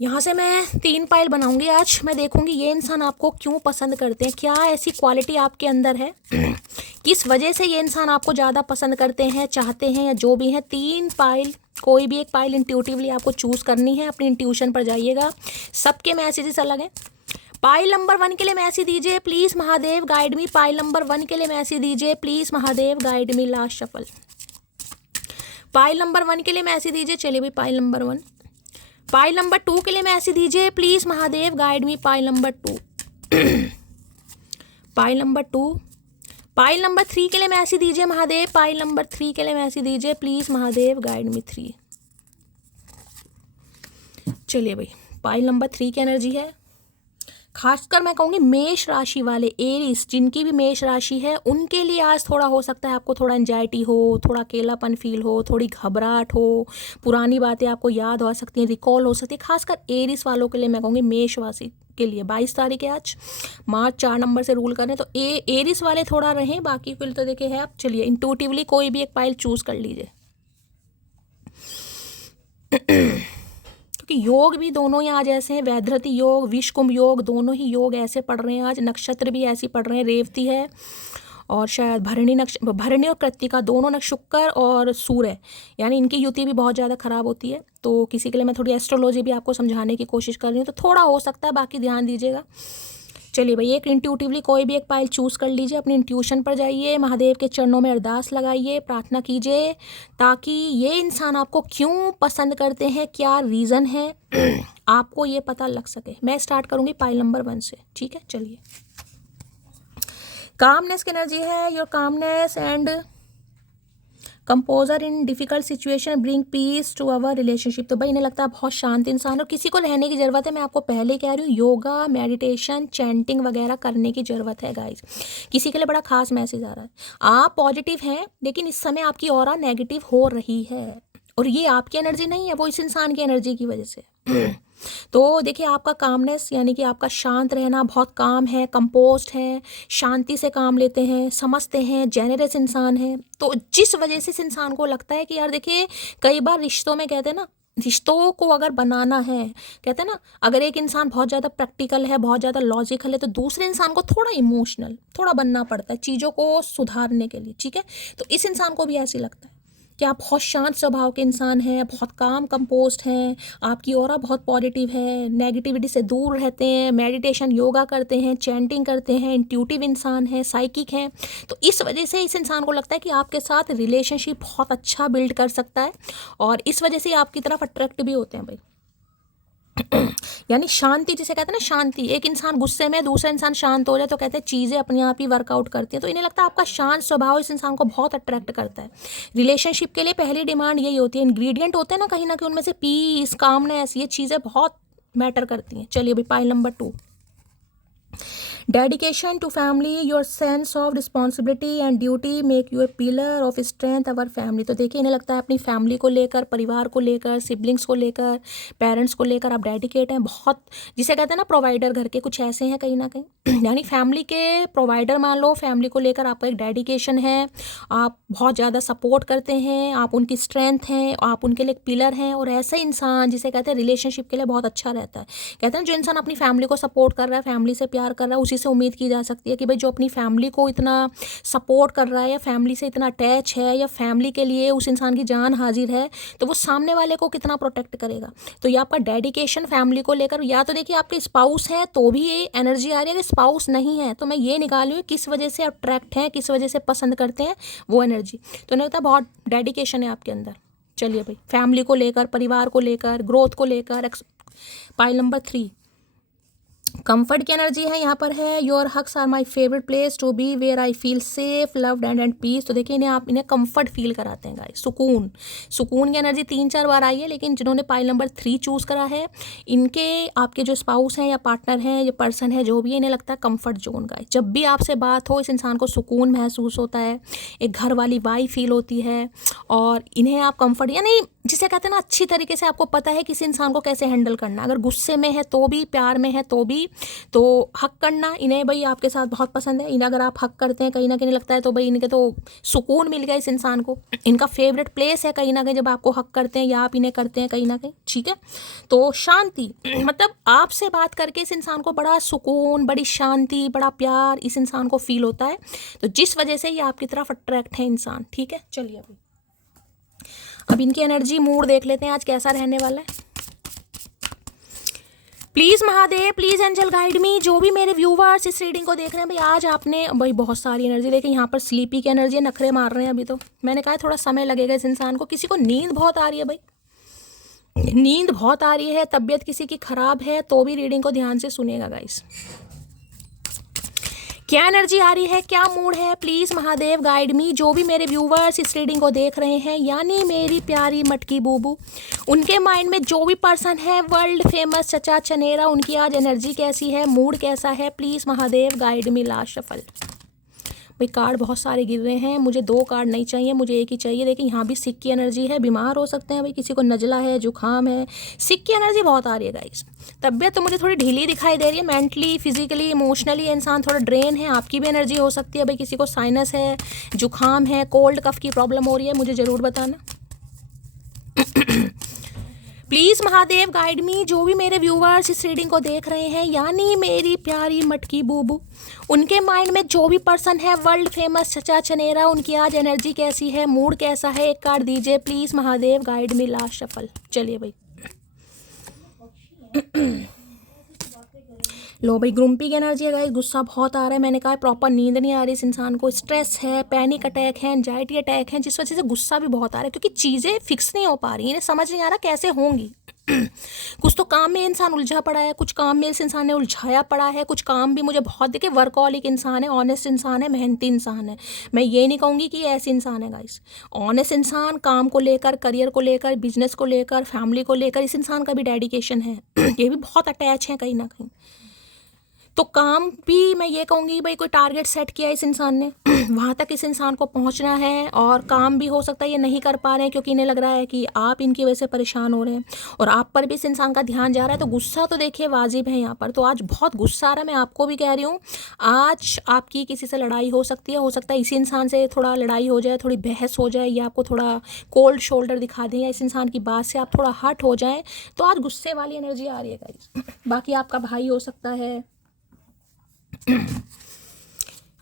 यहाँ से मैं 3 पाइल बनाऊंगी आज, मैं देखूंगी ये इंसान आपको क्यों पसंद करते हैं, क्या ऐसी क्वालिटी आपके अंदर है, किस वजह से ये इंसान आपको ज़्यादा पसंद करते हैं, चाहते हैं, या जो भी है। 3 पाइल, कोई भी एक पाइल इंट्यूटिवली आपको चूज़ करनी है, अपनी इंट्यूशन पर जाइएगा, सबके मैसेजेस अलग हैं। पाइल नंबर 1 के लिए मैसेज दीजिए please Mahadev, guide me. Pile number 1 के लिए मैसेज दीजिए please Mahadev, guide me. Last shuffle. Pile number 1 के लिए मैसेज दीजिए। चलिए भाई, पाइल नंबर 1। पाइल नंबर 2 के लिए मैसेज दीजिए please Mahadev, guide me. Pile number 2। Pile number 2। Pile number 3 के लिए मैसेज दीजिए महादेव। पाइल नंबर 3 के लिए मैसेज दीजिए प्लीज महादेव, गाइड मी। 3। चलिए भाई, पाइल नंबर 3 की एनर्जी है, खासकर मैं कहूँगी मेष राशि वाले, एरीज, जिनकी भी मेष राशि है, उनके लिए आज थोड़ा हो सकता है आपको थोड़ा एंजाइटी हो, थोड़ा अकेलापन फील हो, थोड़ी घबराहट हो, पुरानी बातें आपको याद हो सकती हैं, रिकॉल हो सकती है। खासकर एरीज वालों के लिए मैं कहूँगी, मेषवासी के लिए 22 तारीख है आज, मार्च 4 नंबर से रूल करें तो एरीज वाले थोड़ा रहें, बाकी फिर तो देखिए है आप। चलिए, इंट्यूटिवली कोई भी एक पाइल चूज कर लीजिए। कि योग भी दोनों ही आज ऐसे हैं, वैधृति योग, विषकुंभ योग, दोनों ही योग ऐसे पड़ रहे हैं आज। नक्षत्र भी ऐसे पड़ रहे हैं, रेवती है और शायद भरणी और कृत्तिका, दोनों नक्ष, शुक्र और सूर्य, यानी इनकी युति भी बहुत ज़्यादा खराब होती है। तो किसी के लिए मैं थोड़ी एस्ट्रोलॉजी भी आपको समझाने की कोशिश कर रही हूँ, तो थोड़ा हो सकता है, बाकी ध्यान दीजिएगा। चलिए भाई, एक इंट्यूटिवली कोई भी एक पाइल चूज कर लीजिए, अपनी इंट्यूशन पर जाइए, महादेव के चरणों में अरदास लगाइए, प्रार्थना कीजिए, ताकि ये इंसान आपको क्यों पसंद करते हैं, क्या रीज़न है, आपको ये पता लग सके। मैं स्टार्ट करूँगी पाइल नंबर 1 से, ठीक है। चलिए, कामनेस की एनर्जी है, your calmness and composure in difficult situation bring peace to our relationship. तो भाई, इन्हें लगता है बहुत शांत इंसान और किसी को रहने की ज़रूरत है। मैं आपको पहले कह रही हूँ, योगा, मेडिटेशन, चैंटिंग वगैरह करने की ज़रूरत है गाइस। किसी के लिए बड़ा खास मैसेज आ रहा है, आप पॉजिटिव हैं, लेकिन इस समय आपकी ऑरा नेगेटिव हो रही है, और ये आपकी एनर्जी नहीं है, वो इस इंसान की एनर्जी की वजह से। तो देखिए, आपका कामनेस यानी कि आपका शांत रहना, बहुत काम है, कंपोस्ट है, शांति से काम लेते हैं, समझते हैं, जेनरस इंसान है। तो जिस वजह से इस इंसान को लगता है कि यार देखिए, कई बार रिश्तों में कहते हैं ना, रिश्तों को अगर बनाना है, कहते हैं ना, अगर एक इंसान बहुत ज़्यादा प्रैक्टिकल है, बहुत ज़्यादा लॉजिकल है, तो दूसरे इंसान को थोड़ा इमोशनल थोड़ा बनना पड़ता है चीज़ों को सुधारने के लिए, ठीक है। तो इस इंसान को भी ऐसे लगता है कि आप बहुत शांत स्वभाव के इंसान हैं, बहुत काम कंपोस्ट हैं, आपकी ऑरा बहुत पॉजिटिव है, नेगेटिविटी से दूर रहते हैं, मेडिटेशन योगा करते हैं, चैंटिंग करते हैं, इंट्यूटिव इंसान हैं, साइकिक हैं। तो इस वजह से इस इंसान को लगता है कि आपके साथ रिलेशनशिप बहुत अच्छा बिल्ड कर सकता है और इस वजह से आपकी तरफ अट्रैक्ट भी होते हैं भाई। यानी शांति जिसे कहते हैं ना, शांति। एक इंसान गुस्से में, दूसरा इंसान शांत हो जाए तो कहते हैं चीज़ें अपने आप ही वर्कआउट करती हैं। तो इन्हें लगता है आपका शांत स्वभाव इस इंसान को बहुत अट्रैक्ट करता है। रिलेशनशिप के लिए पहली डिमांड यही होती है। इंग्रेडिएंट होते हैं ना कहीं ना कहीं, उनमें से पीस, कामनेस, ये चीज़ें बहुत मैटर करती हैं। चलिए भाई, pile number 2, dedication to family, your sense of responsibility and duty make you a pillar of strength our family. तो देखिए, इन्हें लगता है अपनी फैमिली को लेकर, परिवार को लेकर, सिबलिंग्स को लेकर, पेरेंट्स को लेकर आप डेडिकेट हैं बहुत, जिसे कहते हैं ना प्रोवाइडर घर के, कुछ ऐसे हैं कहीं ना कहीं। यानी फैमिली के प्रोवाइडर मान लो, फैमिली को लेकर आपका एक डेडिकेशन है, आप बहुत ज़्यादा सपोर्ट करते हैं, आप उनकी स्ट्रेंथ हैं, आप उनके लिए एक पिलर हैं। और ऐसा इंसान जिसे कहते हैं रिलेशनशिप के लिए बहुत अच्छा रहता है। कहते हैं जो इंसान अपनी फैमिली को सपोर्ट कर रहा है, फैमिली से प्यार कर रहा है, उसी से उम्मीद की जा सकती है कि भाई जो अपनी फैमिली को इतना सपोर्ट कर रहा है या फैमिली से इतना अटैच है या फैमिली के लिए उस इंसान की जान हाजिर है, तो वो सामने वाले को कितना प्रोटेक्ट करेगा। तो ये आपका डेडिकेशन फैमिली को लेकर, या तो देखिए आपके स्पाउस है तो भी ये एनर्जी आ रही है, अगर स्पाउस नहीं है तो मैं ये निकाल लूँ किस वजह से अट्रैक्ट हैं, किस वजह से पसंद करते हैं वो एनर्जी। तो नहीं होता, बहुत डेडिकेशन है आपके अंदर। चलिए भाई, फैमिली को लेकर, परिवार को लेकर, ग्रोथ को लेकर। पाइल नंबर 3, कंफर्ट की एनर्जी है यहाँ पर है, your hugs are my favourite place to be where I feel safe, loved and peace. तो देखिए इन्हें कंफर्ट फील कराते हैं गाइस, सुकून की एनर्जी 3-4 बार आई है, लेकिन जिन्होंने पाइल नंबर 3 चूज़ करा है, इनके आपके जो स्पाउस हैं या पार्टनर हैं या पर्सन है जो भी है, इन्हें लगता है कंफर्ट जोन गाइस। जब भी आपसे बात हो, इस इंसान को सुकून महसूस होता है, एक घर वाली वाइब फील होती है और इन्हें आप कंफर्ट, यानी जिसे कहते हैं ना अच्छी तरीके से आपको पता है किसी इंसान को कैसे हैंडल करना, अगर गुस्से में है तो भी, प्यार में है तो भी। तो हक करना इन्हें भाई आपके साथ बहुत पसंद है। इन्हें अगर आप हक करते हैं कहीं ना कहीं लगता है तो भाई इनके तो सुकून मिल गया इस इंसान को, इनका फेवरेट प्लेस है कहीं ना कहीं जब आपको हक करते हैं या आप इन्हें करते हैं कहीं ना कहीं, ठीक है। तो शांति मतलब आपसे बात करके इस इंसान को बड़ा सुकून, बड़ी शांति, बड़ा प्यार इस इंसान को फील होता है, तो जिस वजह से ये आपकी तरफ अट्रैक्ट है इंसान, ठीक है। चलिए अब इनकी एनर्जी मूड देख लेते हैं आज कैसा रहने वाला है। Please Mahadev, please angel guide me, जो भी मेरे व्यूवर्स इस रीडिंग को देख रहे हैं भाई, आज आपने भाई बहुत सारी एनर्जी देखी। यहाँ पर स्लीपी की एनर्जी, नखरे मार रहे हैं अभी, तो मैंने कहा थोड़ा समय लगेगा इस इंसान को। किसी को नींद बहुत आ रही है भाई, नींद बहुत आ रही है, तबीयत किसी की खराब है तो भी रीडिंग को ध्यान से सुनेगा गाइस। क्या एनर्जी आ रही है, क्या मूड है, प्लीज़ महादेव गाइड मी, जो भी मेरे व्यूवर्स इस रीडिंग को देख रहे हैं, यानी मेरी प्यारी मटकी बूबू, उनके माइंड में जो भी पर्सन है वर्ल्ड फेमस चचा चनेरा, उनकी आज एनर्जी कैसी है, मूड कैसा है, please Mahadev guide me. Last shuffle भाई, कार्ड बहुत सारे गिर रहे हैं, मुझे 2 कार्ड नहीं चाहिए, मुझे एक ही चाहिए। देखिए यहाँ भी सिक की एनर्जी है, बीमार हो सकते हैं भाई, किसी को नजला है, जुकाम है, सिक की एनर्जी बहुत आ रही है गाइस। तबीयत तो मुझे थोड़ी ढीली दिखाई दे रही है, मेंटली, फिजिकली, इमोशनली इंसान थोड़ा ड्रेन है। आपकी भी एनर्जी हो सकती है भाई, किसी को साइनस है, जुकाम है, कोल्ड कफ की प्रॉब्लम हो रही है, मुझे ज़रूर बताना। प्लीज़ महादेव गाइड मी, जो भी मेरे व्यूवर्स इस रीडिंग को देख रहे हैं, यानी मेरी प्यारी मटकी बूबू, उनके माइंड में जो भी पर्सन है वर्ल्ड फेमस चचा चनेरा, उनकी आज एनर्जी कैसी है, मूड कैसा है, एक कार्ड दीजिए please Mahadev guide me. Last shuffle. चलिए भाई, लो भाई, ग्रुम्पी की एनर्जी है गाइस, गुस्सा बहुत आ रहा है, मैंने कहा प्रॉपर नींद नहीं आ रही इस इंसान को, स्ट्रेस है, पैनिक अटैक है, एंजाइटी अटैक है, जिस वजह से गुस्सा भी बहुत आ रहा है, क्योंकि चीज़ें फिक्स नहीं हो पा रही, इन्हें समझ नहीं आ रहा कैसे होंगी। कुछ तो काम में इंसान उलझा पड़ा है, कुछ काम में इस इंसान ने उलझाया पड़ा है, कुछ काम भी मुझे बहुत देखिए, वर्कहॉलिक इंसान है, ऑनेस्ट इंसान है, मेहनती इंसान है। मैं ये नहीं कहूँगी कि ये ऐसे इंसान है गाइस, ऑनेस्ट इंसान, काम को लेकर, करियर को लेकर, बिजनेस को लेकर, फैमिली को लेकर इस इंसान का भी डेडिकेशन है। ये भी बहुत अटैच है कहीं ना कहीं। तो काम भी मैं ये कहूँगी भाई, कोई टारगेट सेट किया इस इंसान ने, वहाँ तक इस इंसान को पहुँचना है, और काम भी हो सकता है ये नहीं कर पा रहे हैं क्योंकि इन्हें लग रहा है कि आप इनकी वजह से परेशान हो रहे हैं और आप पर भी इस इंसान का ध्यान जा रहा है। तो गुस्सा तो देखिए वाजिब है यहाँ पर, तो आज बहुत गुस्सा आ रहा है, मैं आपको भी कह रही हूँ। आज आपकी किसी से लड़ाई हो सकती है, हो सकता है इसी इंसान से थोड़ा लड़ाई हो जाए, थोड़ी बहस हो जाए, या आपको थोड़ा कोल्ड शोल्डर दिखा दें, या इस इंसान की बात से आप थोड़ा हट हो जाएँ, तो आज गुस्से वाली एनर्जी आ रही है गाइस। बाकी आपका भाई हो सकता है,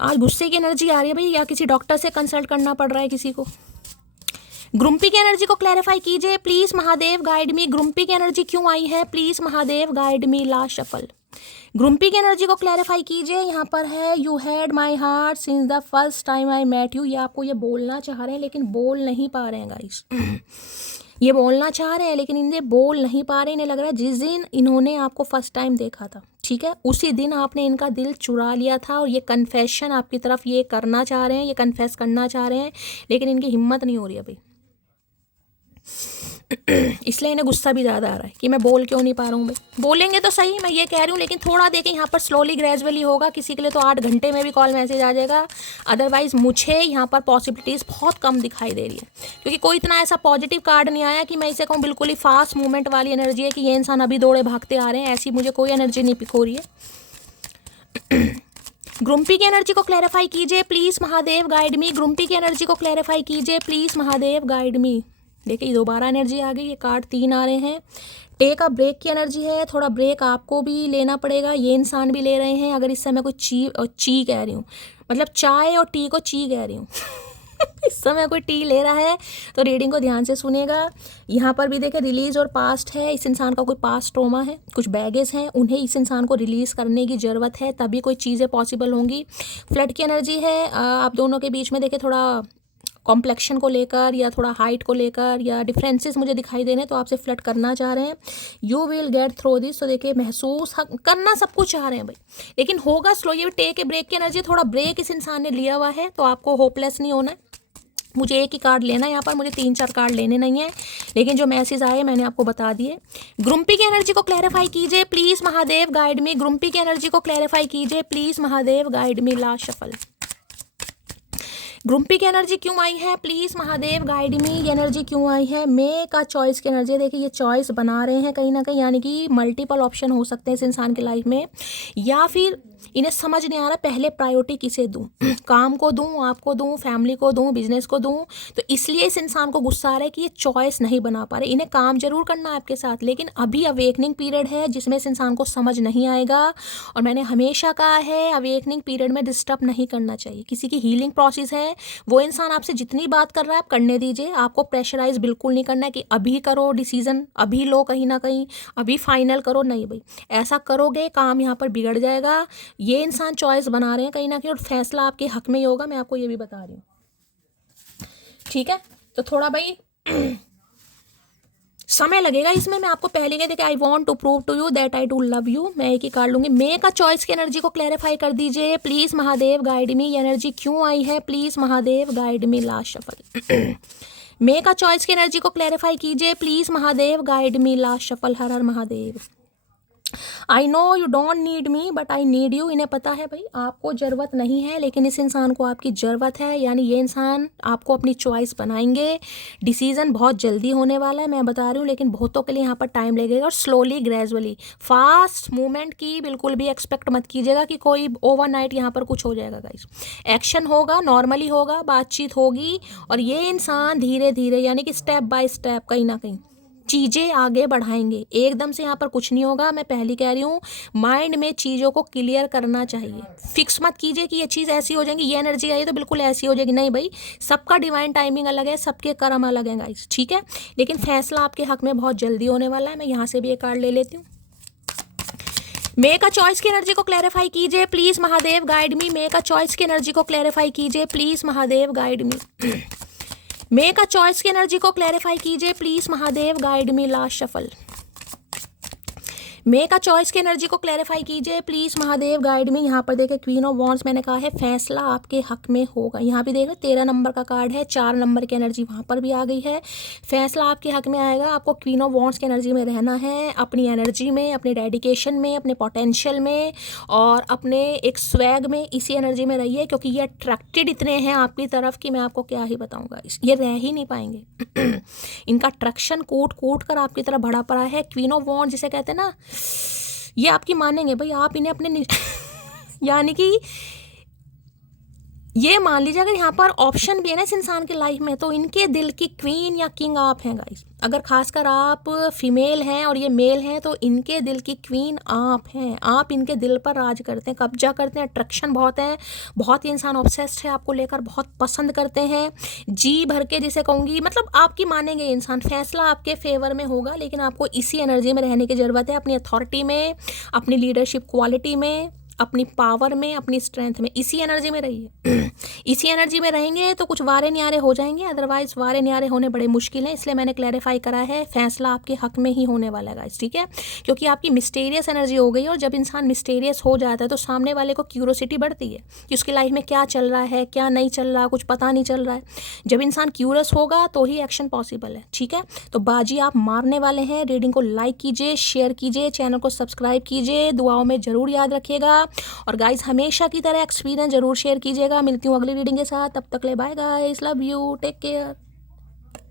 आज गुस्से की एनर्जी आ रही है भाई, या किसी डॉक्टर से कंसल्ट करना पड़ रहा है किसी को। ग्रुम्पी की एनर्जी को क्लैरिफाई कीजिए please Mahadev guide me. Grumpy की एनर्जी क्यों आई है please Mahadev guide me. Last shuffle. Grumpy की एनर्जी को क्लैरिफाई कीजिए। यहाँ पर है you had my heart since the first time I met you. ये आपको ये बोलना चाह रहे हैं लेकिन बोल नहीं पा रहे हैं गाइस। ये बोलना चाह रहे हैं लेकिन इन्हें बोल नहीं पा रहे। इन्हें लग रहा है जिस दिन इन्होंने आपको फर्स्ट टाइम देखा था, ठीक है, उसी दिन आपने इनका दिल चुरा लिया था और ये कन्फेशन आपकी तरफ ये करना चाह रहे हैं, ये कन्फेस करना चाह रहे हैं, लेकिन इनकी हिम्मत नहीं हो रही अभी। इसलिए इन्हें गुस्सा भी ज़्यादा आ रहा है कि मैं बोल क्यों नहीं पा रहा हूँ भाई। बोलेंगे तो सही, मैं ये कह रही हूँ, लेकिन थोड़ा देखें यहाँ पर स्लोली ग्रेजुअली होगा। किसी के लिए तो 8 घंटे में भी कॉल मैसेज आ जाएगा। अदरवाइज़ मुझे यहाँ पर पॉसिबिलिटीज़ बहुत कम दिखाई दे रही है, क्योंकि कोई इतना ऐसा पॉजिटिव कार्ड नहीं आया कि मैं इसे कहूँ बिल्कुल ही फास्ट मूवमेंट वाली एनर्जी है कि ये इंसान अभी दौड़े भागते आ रहे हैं। ऐसी मुझे कोई एनर्जी नहीं पिक हो रही है। ग्रुम्पी की एनर्जी को क्लैरिफाई कीजिए please Mahadev guide me. Grumpy की एनर्जी को क्लैरिफाई कीजिए प्लीज़ महादेव गाइड मी। देखिए दोबारा एनर्जी आ गई, ये कार्ड 3 आ रहे हैं। टेक अ ब्रेक की एनर्जी है। थोड़ा ब्रेक आपको भी लेना पड़ेगा, ये इंसान भी ले रहे हैं। अगर इस समय कोई ची कह रही हूँ, मतलब चाय और टी को ची कह रही हूँ। इस समय कोई टी ले रहा है तो रीडिंग को ध्यान से सुनिएगा। यहाँ पर भी देखें रिलीज और पास्ट है। इस इंसान का कोई पास्ट ट्रॉमा है, कुछ बैगेज हैं, उन्हें इस इंसान को रिलीज़ करने की ज़रूरत है, तभी कोई चीज़ें पॉसिबल होंगी। फ्लड की एनर्जी है। आप दोनों के बीच में देखें थोड़ा कॉम्प्लेक्शन को लेकर या थोड़ा हाइट को लेकर या डिफरेंसेस मुझे दिखाई दे रहे हैं, तो आपसे फ्लर्ट करना चाह रहे हैं। You will get through this. तो देखिए महसूस करना सब कुछ चाह रहे हैं भाई, लेकिन होगा स्लो। ये टेक ए ब्रेक की एनर्जी, थोड़ा ब्रेक इस इंसान ने लिया हुआ है, तो आपको होपलेस नहीं होना है। मुझे एक ही कार्ड लेना है यहाँ पर, मुझे 3-4 कार्ड लेने नहीं है, लेकिन जो मैसेज आए मैंने आपको बता दिए। ग्रुम्पी की एनर्जी को क्लैरिफाई कीजिए please Mahadev guide me. Grumpy की एनर्जी को क्लैरिफाई कीजिए please Mahadev guide me. Last shuffle. Grumpy की एनर्जी क्यों आई है प्लीज़ महादेव गाइड मी। ये एनर्जी क्यों आई है? मे का चॉइस की एनर्जी। देखिए ये चॉइस बना रहे हैं कहीं ना कहीं, यानी कि मल्टीपल ऑप्शन हो सकते हैं इस इंसान की लाइफ में, या फिर इन्हें समझ नहीं आ रहा पहले प्रायोरिटी किसे दूं, काम को दूं, आपको दूं, फैमिली को दूं, बिजनेस को दूं। तो इसलिए इस इंसान को गुस्सा आ रहा है कि ये चॉइस नहीं बना पा रहे। इन्हें काम जरूर करना है आपके साथ, लेकिन अभी अवेकनिंग पीरियड है जिसमें इस इंसान को समझ नहीं आएगा। और मैंने हमेशा कहा है अवेकनिंग पीरियड में डिस्टर्ब नहीं करना चाहिए। किसी की हीलिंग प्रोसेस है, वो इंसान आपसे जितनी बात कर रहा है आप करने दीजिए। आपको प्रेशराइज बिल्कुल नहीं करना है कि अभी करो डिसीजन, अभी लो कहीं ना कहीं, अभी फाइनल करो। नहीं भाई, ऐसा करोगे काम यहाँ पर बिगड़ जाएगा। ये इंसान चॉइस बना रहे हैं कहीं ना कहीं, और फैसला आपके हक में ही होगा, मैं आपको ये भी बता रही हूँ, ठीक है। तो थोड़ा भाई समय लगेगा इसमें। मैं आपको पहले कह देखिए, I want to prove to you that I do love you. मैं एक ही कार्ड लूंगी। मे का चॉइस की एनर्जी को क्लैरिफाई कर दीजिए प्लीज महादेव गाइड मी। ये एनर्जी क्यों आई है please Mahadev guide me. Last shuffle. May का चॉइस की एनर्जी को क्लैरिफाई कीजिए please Mahadev guide me. Last shuffle. हर हर Mahadev. I know you don't need me but I need you. इन्हें पता है भाई आपको ज़रूरत नहीं है, लेकिन इस इंसान को आपकी ज़रूरत है। यानी ये इंसान आपको अपनी चॉइस बनाएंगे। डिसीजन बहुत जल्दी होने वाला है, मैं बता रही हूँ, लेकिन बहुतों के लिए यहाँ पर टाइम लगेगा। और स्लोली ग्रेजुअली, फास्ट मूवमेंट की बिल्कुल भी एक्सपेक्ट मत कीजिएगा कि कोई ओवरनाइट यहाँ पर कुछ हो जाएगा गाइस। एक्शन होगा, नॉर्मली होगा, बातचीत होगी, और ये इंसान धीरे धीरे यानी कि स्टेप बाय स्टेप कहीं ना कहीं चीज़ें आगे बढ़ाएंगे। एकदम से यहाँ पर कुछ नहीं होगा। मैं पहले कह रही हूँ, माइंड में चीज़ों को क्लियर करना चाहिए। फिक्स मत कीजिए कि ये चीज़ ऐसी हो जाएगी, ये एनर्जी आई तो बिल्कुल ऐसी हो जाएगी। नहीं भाई, सबका डिवाइन टाइमिंग अलग है, सबके कर्म अलग हैं गाइस, ठीक है। लेकिन फैसला आपके हक में बहुत जल्दी होने वाला है। मैं यहाँ से भी एक कार्ड ले लेती हूँ। मे का चॉइस की एनर्जी को क्लैरिफाई कीजिए please Mahadev guide me. May का चॉइस की एनर्जी को क्लैरिफाई कीजिए please Mahadev guide me. May का चॉइस की एनर्जी को क्लैरिफाई कीजिए please Mahadev guide me. Last shuffle. May का चॉइस की एनर्जी को क्लैरिफाई कीजिए प्लीज महादेव गाइड मी। यहाँ पर देखें क्वीन ऑफ वॉन्ड्स, मैंने कहा है फैसला आपके हक में होगा। यहाँ भी देखें 13 नंबर का कार्ड है, 4 नंबर की एनर्जी वहाँ पर भी आ गई है। फैसला आपके हक में आएगा। आपको क्वीन ऑफ वॉन्ड्स की एनर्जी में रहना है, अपनी एनर्जी में, अपने डेडिकेशन में, अपने पोटेंशियल में और अपने एक स्वैग में, इसी एनर्जी में रहिए, क्योंकि ये अट्रैक्टेड इतने हैं आपकी तरफ कि मैं आपको क्या ही बताऊँगा। ये रह ही नहीं पाएंगे। इनका अट्रैक्शन कूट कूट कर आपकी तरफ बढ़ा पड़ा है। क्वीन ऑफ वॉन्ड्स जिसे कहते हैं ना, ये आपकी मानेंगे भाई। आप इन्हें अपने यानी कि ये मान लीजिए अगर यहाँ पर ऑप्शन भी है ना इस इंसान की लाइफ में, तो इनके दिल की क्वीन या किंग आप हैं गाइस। अगर खासकर आप फीमेल हैं और ये मेल हैं, तो इनके दिल की क्वीन आप हैं। आप इनके दिल पर राज करते हैं, कब्जा करते हैं, अट्रैक्शन बहुत है, बहुत ही इंसान ऑब्सेस्ड है आपको लेकर, बहुत पसंद करते हैं जी भर के, जिसे कहूँगी मतलब आपकी मानेंगे ये इंसान। फैसला आपके फेवर में होगा, लेकिन आपको इसी एनर्जी में रहने की ज़रूरत है, अपनी अथॉरिटी में, अपनी लीडरशिप क्वालिटी में, अपनी पावर में, अपनी स्ट्रेंथ में, इसी एनर्जी में रहिए। इसी एनर्जी में रहेंगे तो कुछ वारे न्यारे हो जाएंगे, अदरवाइज वारे न्यारे होने बड़े मुश्किल हैं। इसलिए मैंने क्लैरिफाई करा है, फैसला आपके हक में ही होने वाला है गाइस, ठीक है। क्योंकि आपकी मिस्टीरियस एनर्जी हो गई, और जब इंसान मिस्टीरियस हो जाता है तो सामने वाले को क्यूरोसिटी बढ़ती है कि उसकी लाइफ में क्या चल रहा है, क्या नहीं चल रहा, कुछ पता नहीं चल रहा है। जब इंसान क्यूरियस होगा तो ही एक्शन पॉसिबल है, ठीक है। तो बाजी आप मारने वाले हैं। रीडिंग को लाइक कीजिए, शेयर कीजिए, चैनल को सब्सक्राइब कीजिए, दुआओं में ज़रूर याद रखिएगा, और गाइस हमेशा की तरह एक्सपीरियंस जरूर शेयर कीजिएगा। मिलती हूँ अगली रीडिंग के साथ, तब तक ले bye guys, love you, take care.